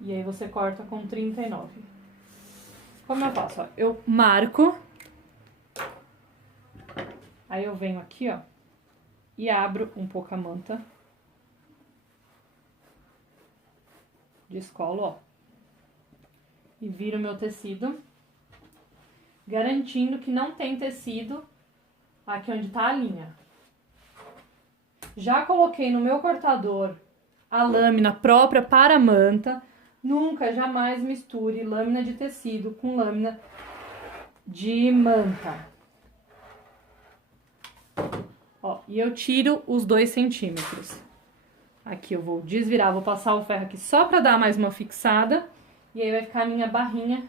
E aí você corta com 39. Como eu faço? Ó, eu marco. Aí eu venho aqui, ó, e abro um pouco a manta. Descolo, ó. E viro o meu tecido. Garantindo que não tem tecido aqui onde tá a linha. Já coloquei no meu cortador a lâmina própria para a manta. Nunca, jamais misture lâmina de tecido com lâmina de manta. Ó, e eu tiro os 2 centímetros. Aqui eu vou desvirar, vou passar o ferro aqui só pra dar mais uma fixada. E aí vai ficar a minha barrinha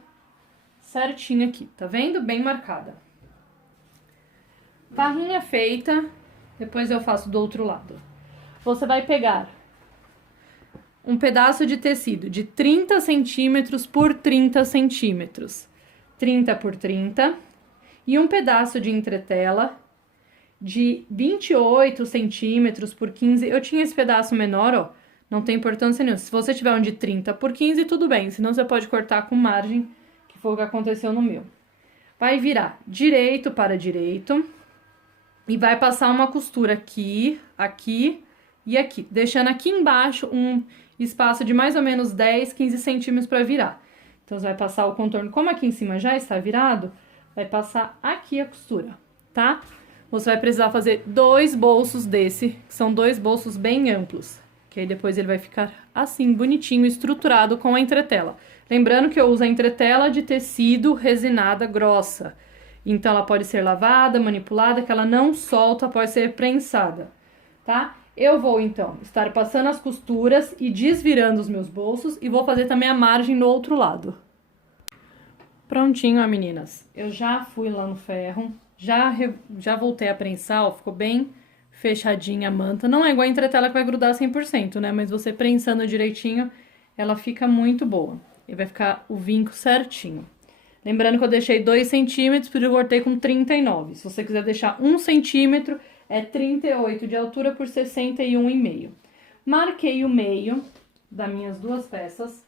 certinha aqui, tá vendo? Bem marcada. Barrinha feita, depois eu faço do outro lado. Você vai pegar um pedaço de tecido de 30 centímetros por 30 centímetros. 30 por 30. E um pedaço de entretela de 28 centímetros por 15. Eu tinha esse pedaço menor, ó. Não tem importância nenhuma. Se você tiver um de 30 por 15, tudo bem. Senão você pode cortar com margem, que foi o que aconteceu no meu. Vai virar direito para direito. E vai passar uma costura aqui, aqui e aqui. Deixando aqui embaixo um espaço de mais ou menos 10, 15 centímetros para virar. Então, você vai passar o contorno. Como aqui em cima já está virado, vai passar aqui a costura, tá? Você vai precisar fazer 2 bolsos desse, que são 2 bolsos bem amplos. Que aí depois ele vai ficar assim, bonitinho, estruturado com a entretela. Lembrando que eu uso a entretela de tecido resinada grossa. Então, ela pode ser lavada, manipulada, que ela não solta, pode ser prensada, tá? Eu vou, então, estar passando as costuras e desvirando os meus bolsos e vou fazer também a margem no outro lado. Prontinho, ó, meninas. Eu já fui lá no ferro, já voltei a prensar, ó, ficou bem fechadinha a manta. Não é igual a entretela que vai grudar 100%, né? Mas você prensando direitinho, ela fica muito boa. E vai ficar o vinco certinho. Lembrando que eu deixei 2 centímetros, porque eu cortei com 39. Se você quiser deixar 1 centímetro, é 38 de altura por 61,5. Marquei o meio das minhas 2 peças.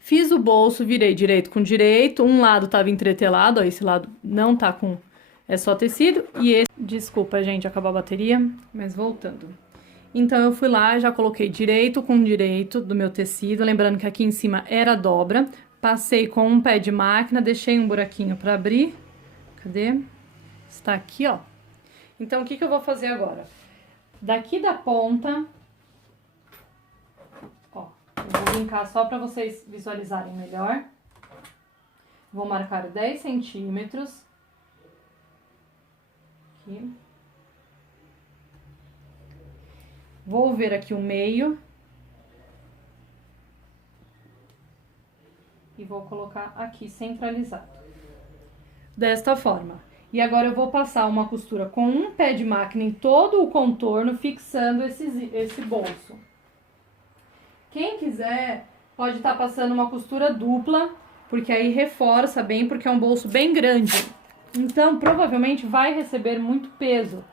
Fiz o bolso, virei direito com direito. Um lado tava entretelado, ó, esse lado não tá com... É só tecido. E esse... Desculpa, gente, acabou a bateria, mas voltando. Então, eu fui lá, já coloquei direito com direito do meu tecido. Lembrando que aqui em cima era dobra. Passei com um pé de máquina, deixei um buraquinho pra abrir. Cadê? Está aqui, ó. Então, o que que eu vou fazer agora? Daqui da ponta, ó, eu vou vincar só pra vocês visualizarem melhor. Vou marcar 10 centímetros. Aqui. Vou ver aqui o meio. E vou colocar aqui centralizado. Desta forma. E agora eu vou passar uma costura com um pé de máquina em todo o contorno, fixando esse bolso. Quem quiser, pode estar passando uma costura dupla, porque aí reforça bem, porque é um bolso bem grande. Então, provavelmente vai receber muito peso.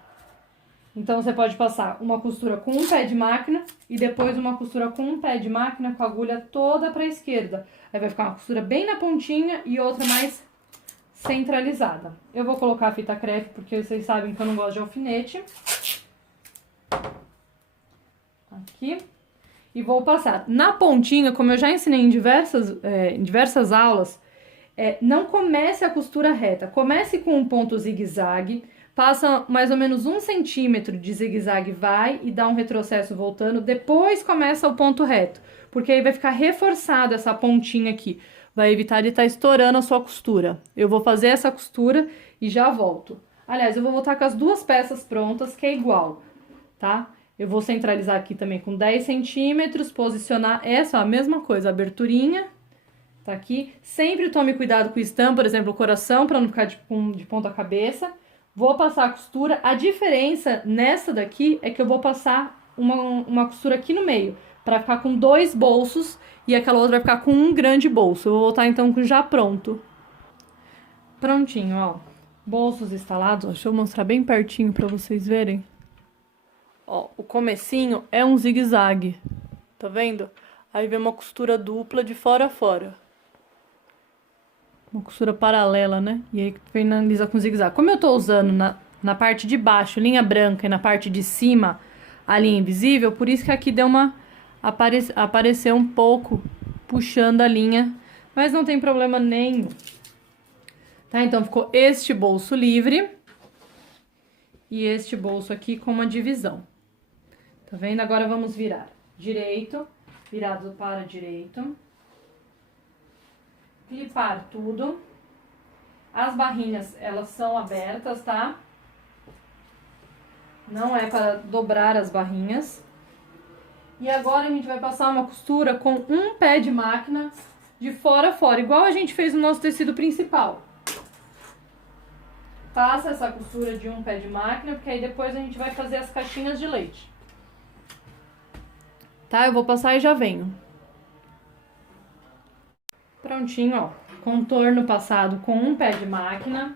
Então, você pode passar uma costura com um pé de máquina e depois uma costura com um pé de máquina com a agulha toda para a esquerda. Aí vai ficar uma costura bem na pontinha e outra mais centralizada. Eu vou colocar a fita crepe porque vocês sabem que eu não gosto de alfinete. Aqui. E vou passar. Na pontinha, como eu já ensinei em diversas aulas, não comece a costura reta. Comece com um ponto zigue-zague. Passa mais ou menos 1 centímetro de zigue-zague, vai e dá um retrocesso voltando. Depois começa o ponto reto, porque aí vai ficar reforçado essa pontinha aqui. Vai evitar de estar estourando a sua costura. Eu vou fazer essa costura e já volto. Aliás, eu vou voltar com as 2 peças prontas, que é igual, tá? Eu vou centralizar aqui também com 10 centímetros, posicionar essa, ó, a mesma coisa, a aberturinha, tá aqui. Sempre tome cuidado com o estampo, por exemplo, o coração, para não ficar de ponta cabeça. Vou passar a costura. A diferença nessa daqui é que eu vou passar uma costura aqui no meio, para ficar com 2 bolsos e aquela outra vai ficar com um grande bolso. Eu vou voltar então com já pronto. Prontinho, ó. Bolsos instalados. Deixa eu mostrar bem pertinho para vocês verem. Ó, o comecinho é um zigue-zague. Tá vendo? Aí vem uma costura dupla de fora a fora. Uma costura paralela, né? E aí finaliza com zigue-zague. Como eu tô usando na parte de baixo linha branca e na parte de cima a linha invisível, por isso que aqui deu uma... apareceu um pouco puxando a linha, mas não tem problema nenhum. Tá? Então, ficou este bolso livre e este bolso aqui com uma divisão. Tá vendo? Agora vamos virar direito virado para direito. Clipar tudo. As barrinhas, elas são abertas, tá? Não é para dobrar as barrinhas. E agora a gente vai passar uma costura com um pé de máquina de fora a fora, igual a gente fez no nosso tecido principal. Passa essa costura de um pé de máquina, porque aí depois a gente vai fazer as caixinhas de leite. Tá? Eu vou passar e já venho. Prontinho, ó. Contorno passado com um pé de máquina.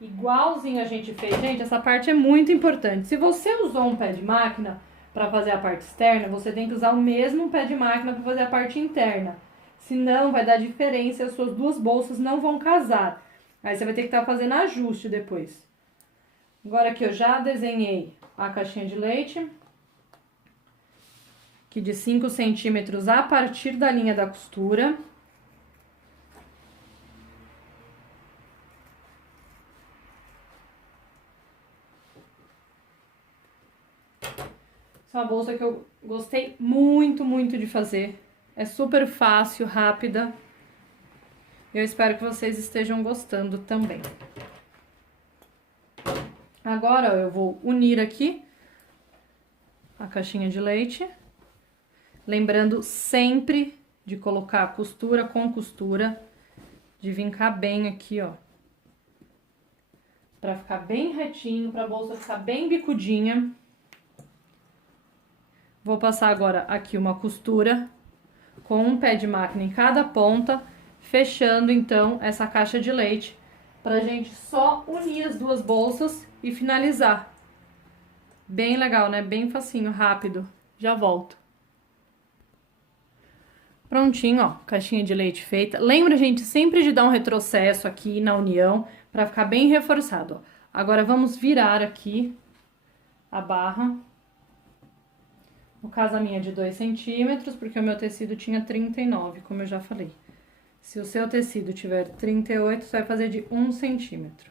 Igualzinho a gente fez. Gente, essa parte é muito importante. Se você usou um pé de máquina para fazer a parte externa, você tem que usar o mesmo pé de máquina para fazer a parte interna. Senão vai dar diferença e as suas duas bolsas não vão casar. Aí você vai ter que estar fazendo ajuste depois. Agora aqui eu já desenhei a caixinha de leite. Aqui de 5 centímetros a partir da linha da costura. Essa é uma bolsa que eu gostei muito, muito de fazer. É super fácil, rápida. Eu espero que vocês estejam gostando também. Agora eu vou unir aqui a caixinha de leite. Lembrando sempre de colocar costura com costura. De vincar bem aqui, ó. Pra ficar bem retinho, pra bolsa ficar bem bicudinha. Vou passar agora aqui uma costura com um pé de máquina em cada ponta, fechando então essa caixa de leite, pra gente só unir as duas bolsas e finalizar. Bem legal, né? Bem facinho, rápido. Já volto. Prontinho, ó, caixinha de leite feita. Lembra, gente, sempre de dar um retrocesso aqui na união, pra ficar bem reforçado, ó. Agora vamos virar aqui a barra. No caso, a minha é de 2 centímetros, porque o meu tecido tinha 39, como eu já falei. Se o seu tecido tiver 38, você vai fazer de 1 centímetro.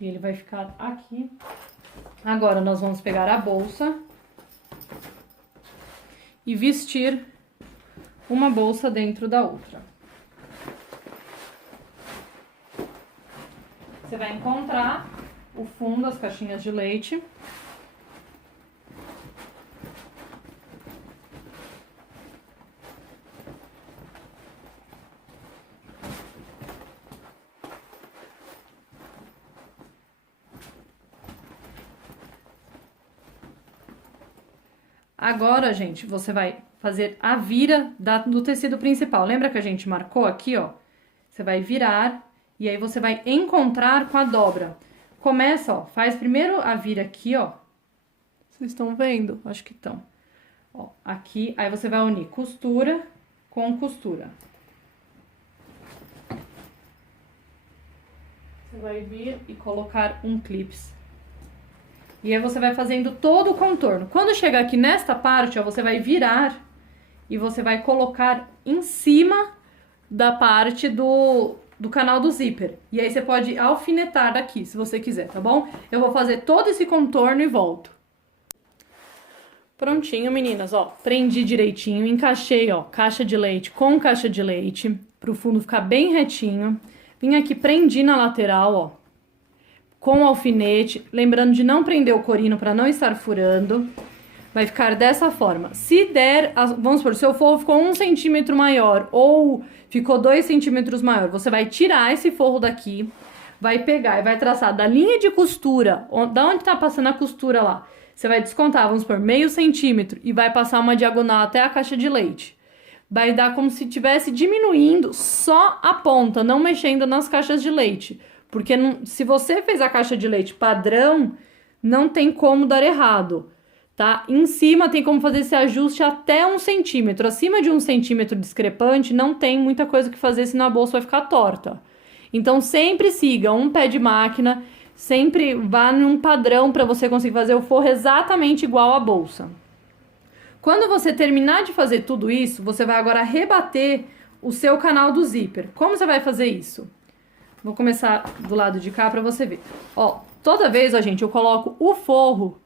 E ele vai ficar aqui. Agora, nós vamos pegar a bolsa e vestir uma bolsa dentro da outra. Você vai encontrar o fundo, as caixinhas de leite. Agora, gente, você vai fazer a vira do tecido principal. Lembra que a gente marcou aqui, ó? Você vai virar e aí você vai encontrar com a dobra. Começa, ó, faz primeiro a vira aqui, ó. Vocês estão vendo? Acho que estão. Ó, aqui, aí você vai unir costura com costura. Você vai vir e colocar um clips. E aí você vai fazendo todo o contorno. Quando chegar aqui nesta parte, ó, você vai virar e você vai colocar em cima da parte do canal do zíper. E aí você pode alfinetar daqui, se você quiser, tá bom? Eu vou fazer todo esse contorno e volto. Prontinho, meninas, ó. Prendi direitinho, encaixei, ó, caixa de leite com caixa de leite, pro fundo ficar bem retinho. Vim aqui, prendi na lateral, ó, com alfinete, lembrando de não prender o corino para não estar furando. Vai ficar dessa forma. Se der, vamos supor, se o forro ficou 1 centímetro maior ou ficou 2 centímetros maior, você vai tirar esse forro daqui, vai pegar e vai traçar da linha de costura, da onde tá passando a costura lá, você vai descontar, vamos supor, meio centímetro e vai passar uma diagonal até a caixa de leite. Vai dar como se estivesse diminuindo só a ponta, não mexendo nas caixas de leite. Porque se você fez a caixa de leite padrão, não tem como dar errado, tá? Em cima tem como fazer esse ajuste até 1 centímetro. Acima de 1 centímetro discrepante, não tem muita coisa que fazer, senão a bolsa vai ficar torta. Então, sempre siga um pé de máquina, sempre vá num padrão para você conseguir fazer o forro exatamente igual à bolsa. Quando você terminar de fazer tudo isso, você vai agora rebater o seu canal do zíper. Como você vai fazer isso? Vou começar do lado de cá pra você ver. Ó, toda vez, ó, gente, eu coloco o forro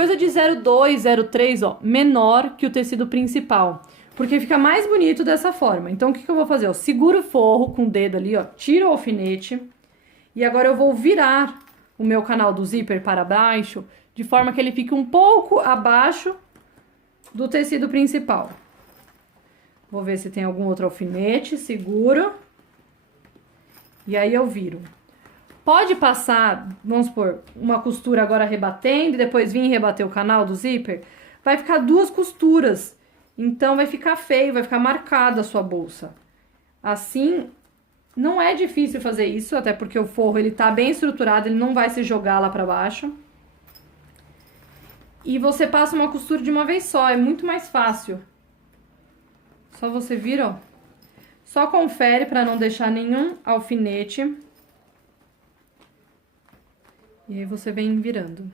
Coisa de 0,2, 0,3, ó, menor que o tecido principal. Porque fica mais bonito dessa forma. Então, o que eu vou fazer? Ó, seguro o forro com o dedo ali, ó, tiro o alfinete. E agora eu vou virar o meu canal do zíper para baixo, de forma que ele fique um pouco abaixo do tecido principal. Vou ver se tem algum outro alfinete, seguro. E aí eu viro. Pode passar, vamos supor, uma costura agora rebatendo e depois vir rebater o canal do zíper. Vai ficar duas costuras. Então, vai ficar feio, vai ficar marcada a sua bolsa. Assim, não é difícil fazer isso, até porque o forro, ele tá bem estruturado, ele não vai se jogar lá pra baixo. E você passa uma costura de uma vez só, é muito mais fácil. Só você vira, ó. Só confere pra não deixar nenhum alfinete. E aí você vem virando.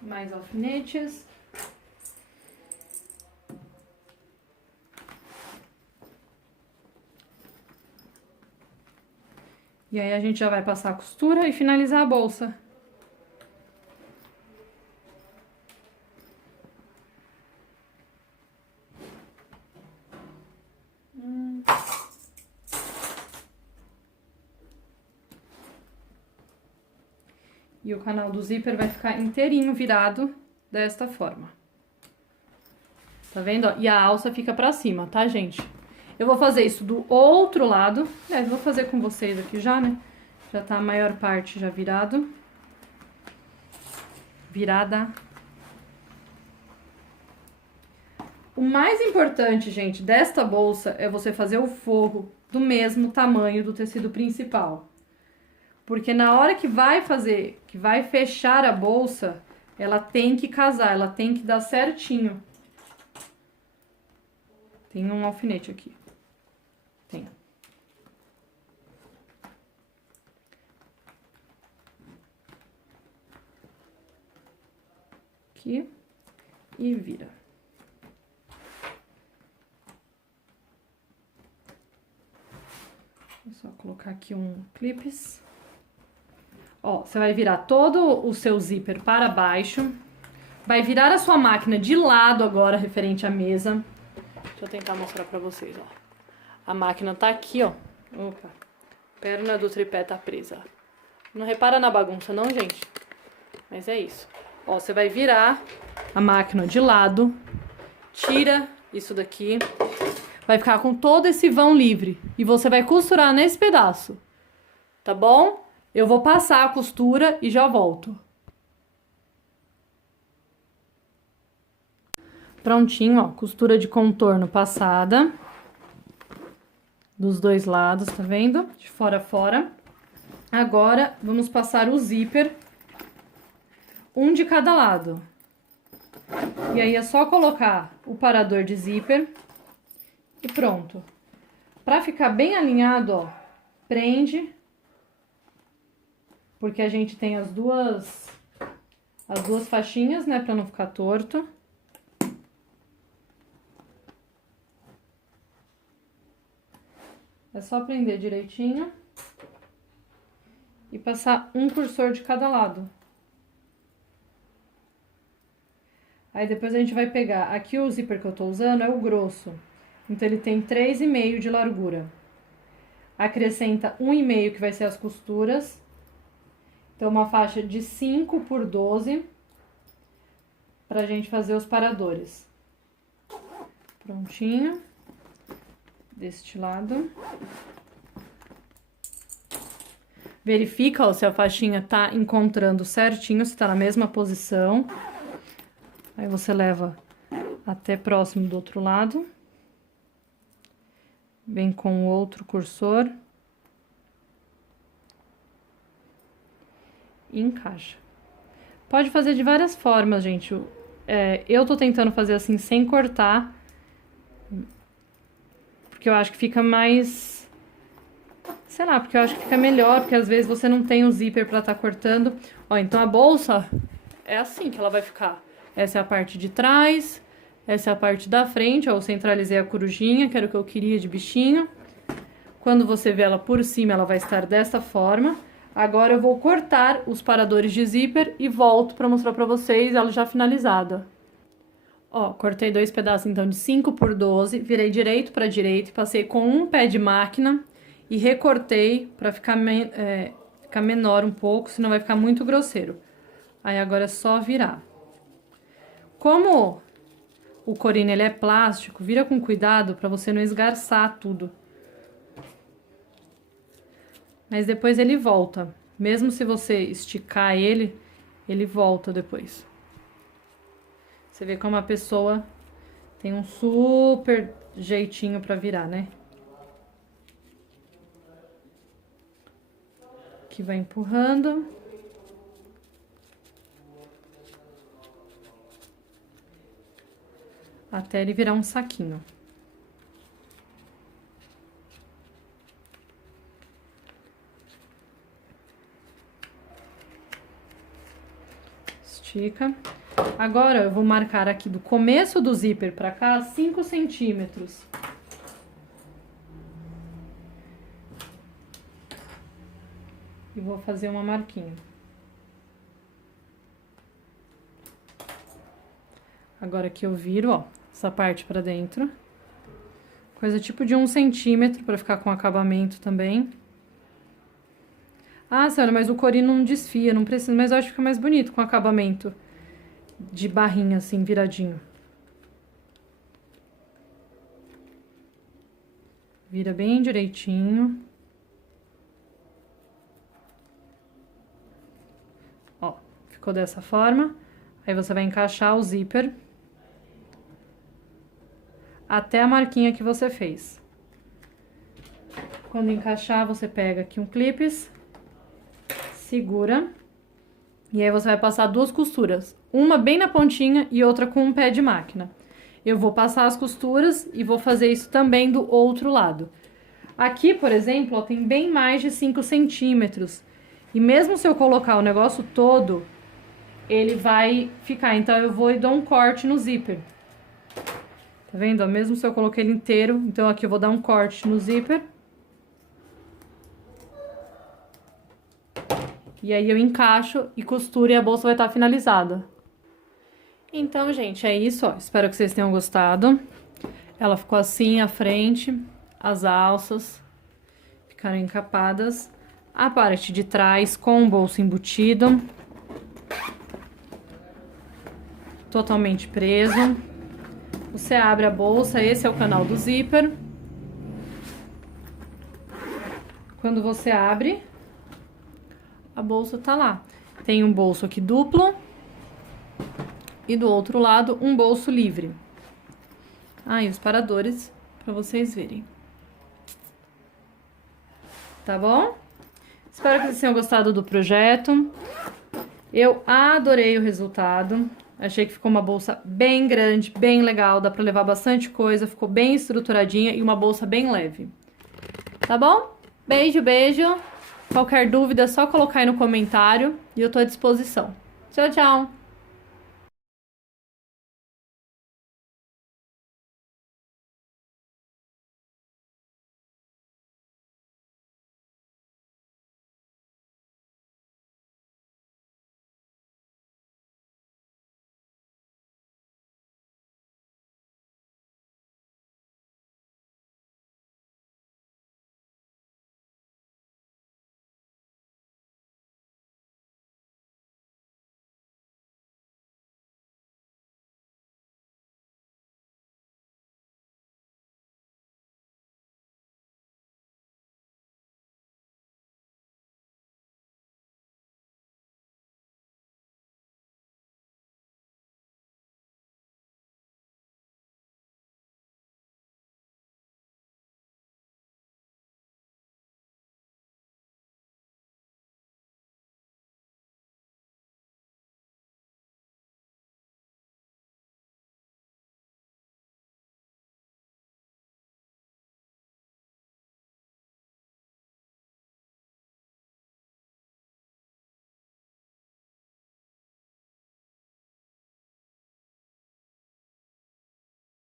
Mais alfinetes. E aí a gente já vai passar a costura e finalizar a bolsa. E o canal do zíper vai ficar inteirinho virado desta forma. Tá vendo? E a alça fica pra cima, tá, gente? Eu vou fazer isso do outro lado. Eu vou fazer com vocês aqui já, né? Já tá a maior parte já virado. Virada. O mais importante, gente, desta bolsa é você fazer o forro do mesmo tamanho do tecido principal. Porque na hora que vai fazer, que vai fechar a bolsa, ela tem que casar, ela tem que dar certinho. Tem um alfinete aqui. Tem. Aqui. E vira. Vou só colocar aqui um clips. Ó, você vai virar todo o seu zíper para baixo. Vai virar a sua máquina de lado agora, referente à mesa. Deixa eu tentar mostrar pra vocês, ó. A máquina tá aqui, ó. Opa. Perna do tripé tá presa. Não repara na bagunça não, gente. Mas é isso. Ó, você vai virar a máquina de lado. Tira isso daqui. Vai ficar com todo esse vão livre. E você vai costurar nesse pedaço. Tá bom? Eu vou passar a costura e já volto. Prontinho, ó, costura de contorno passada. Dos dois lados, tá vendo? De fora a fora. Agora, vamos passar o zíper. Um de cada lado. E aí, é só colocar o parador de zíper. E pronto. Pra ficar bem alinhado, ó, prende. Porque a gente tem as duas faixinhas, né, pra não ficar torto. É só prender direitinho. E passar um cursor de cada lado. Aí depois a gente vai pegar, aqui o zíper que eu tô usando é o grosso. Então ele tem 3,5 de largura. Acrescenta 1,5 que vai ser as costuras. Então, uma faixa de 5 por 12 pra gente fazer os paradores. Prontinho. Deste lado. Verifica, ó, se a faixinha tá encontrando certinho, se tá na mesma posição. Aí você leva até próximo do outro lado. Vem com o outro cursor. E encaixa. Pode fazer de várias formas, gente. Eu tô tentando fazer assim, sem cortar. Porque eu acho que fica mais... Sei lá, porque eu acho que fica melhor, porque às vezes você não tem o zíper pra tá cortando. Ó, então a bolsa é assim que ela vai ficar. Essa é a parte de trás, essa é a parte da frente, ó, eu centralizei a corujinha, que era o que eu queria de bichinho. Quando você vê ela por cima, ela vai estar desta forma. Agora eu vou cortar os paradores de zíper e volto para mostrar para vocês ela já finalizada. Ó, cortei 2 pedaços então de 5 por 12, virei direito para direito e passei com um pé de máquina e recortei para ficar menor um pouco, senão vai ficar muito grosseiro. Aí agora é só virar. Como o corino ele é plástico, vira com cuidado para você não esgarçar tudo. Mas depois ele volta. Mesmo se você esticar ele, ele volta depois. Você vê como a pessoa tem um super jeitinho pra virar, né? Que vai empurrando. Até ele virar um saquinho. Estica. Agora, eu vou marcar aqui do começo do zíper pra cá 5 centímetros. E vou fazer uma marquinha. Agora que eu viro, ó, essa parte pra dentro. Coisa tipo de 1 centímetro pra ficar com acabamento também. Ah, senhora, mas o corino não desfia, não precisa, mas eu acho que fica mais bonito com acabamento de barrinha assim, viradinho. Vira bem direitinho. Ó, ficou dessa forma. Aí você vai encaixar o zíper até a marquinha que você fez. Quando encaixar, você pega aqui um clips, segura, e aí você vai passar 2 costuras, uma bem na pontinha e outra com um pé de máquina. Eu vou passar as costuras e vou fazer isso também do outro lado. Aqui, por exemplo, ó, tem bem mais de 5 centímetros, e mesmo se eu colocar o negócio todo, ele vai ficar, então eu vou e dou um corte no zíper. Tá vendo? Ó, mesmo se eu coloquei ele inteiro, então aqui eu vou dar um corte no zíper. E aí eu encaixo e costuro e a bolsa vai estar finalizada. Então, gente, é isso, ó. Espero que vocês tenham gostado. Ela ficou assim à frente, as alças ficaram encapadas. A parte de trás com o bolso embutido. Totalmente preso. Você abre a bolsa, esse é o canal do zíper. Quando você abre, a bolsa tá lá. Tem um bolso aqui duplo e do outro lado um bolso livre. Ah, e os paradores para vocês verem. Tá bom? Espero que vocês tenham gostado do projeto. Eu adorei o resultado. Achei que ficou uma bolsa bem grande, bem legal. Dá pra levar bastante coisa, ficou bem estruturadinha e uma bolsa bem leve. Tá bom? Beijo, beijo. Qualquer dúvida é só colocar aí no comentário e eu tô à disposição. Tchau, tchau!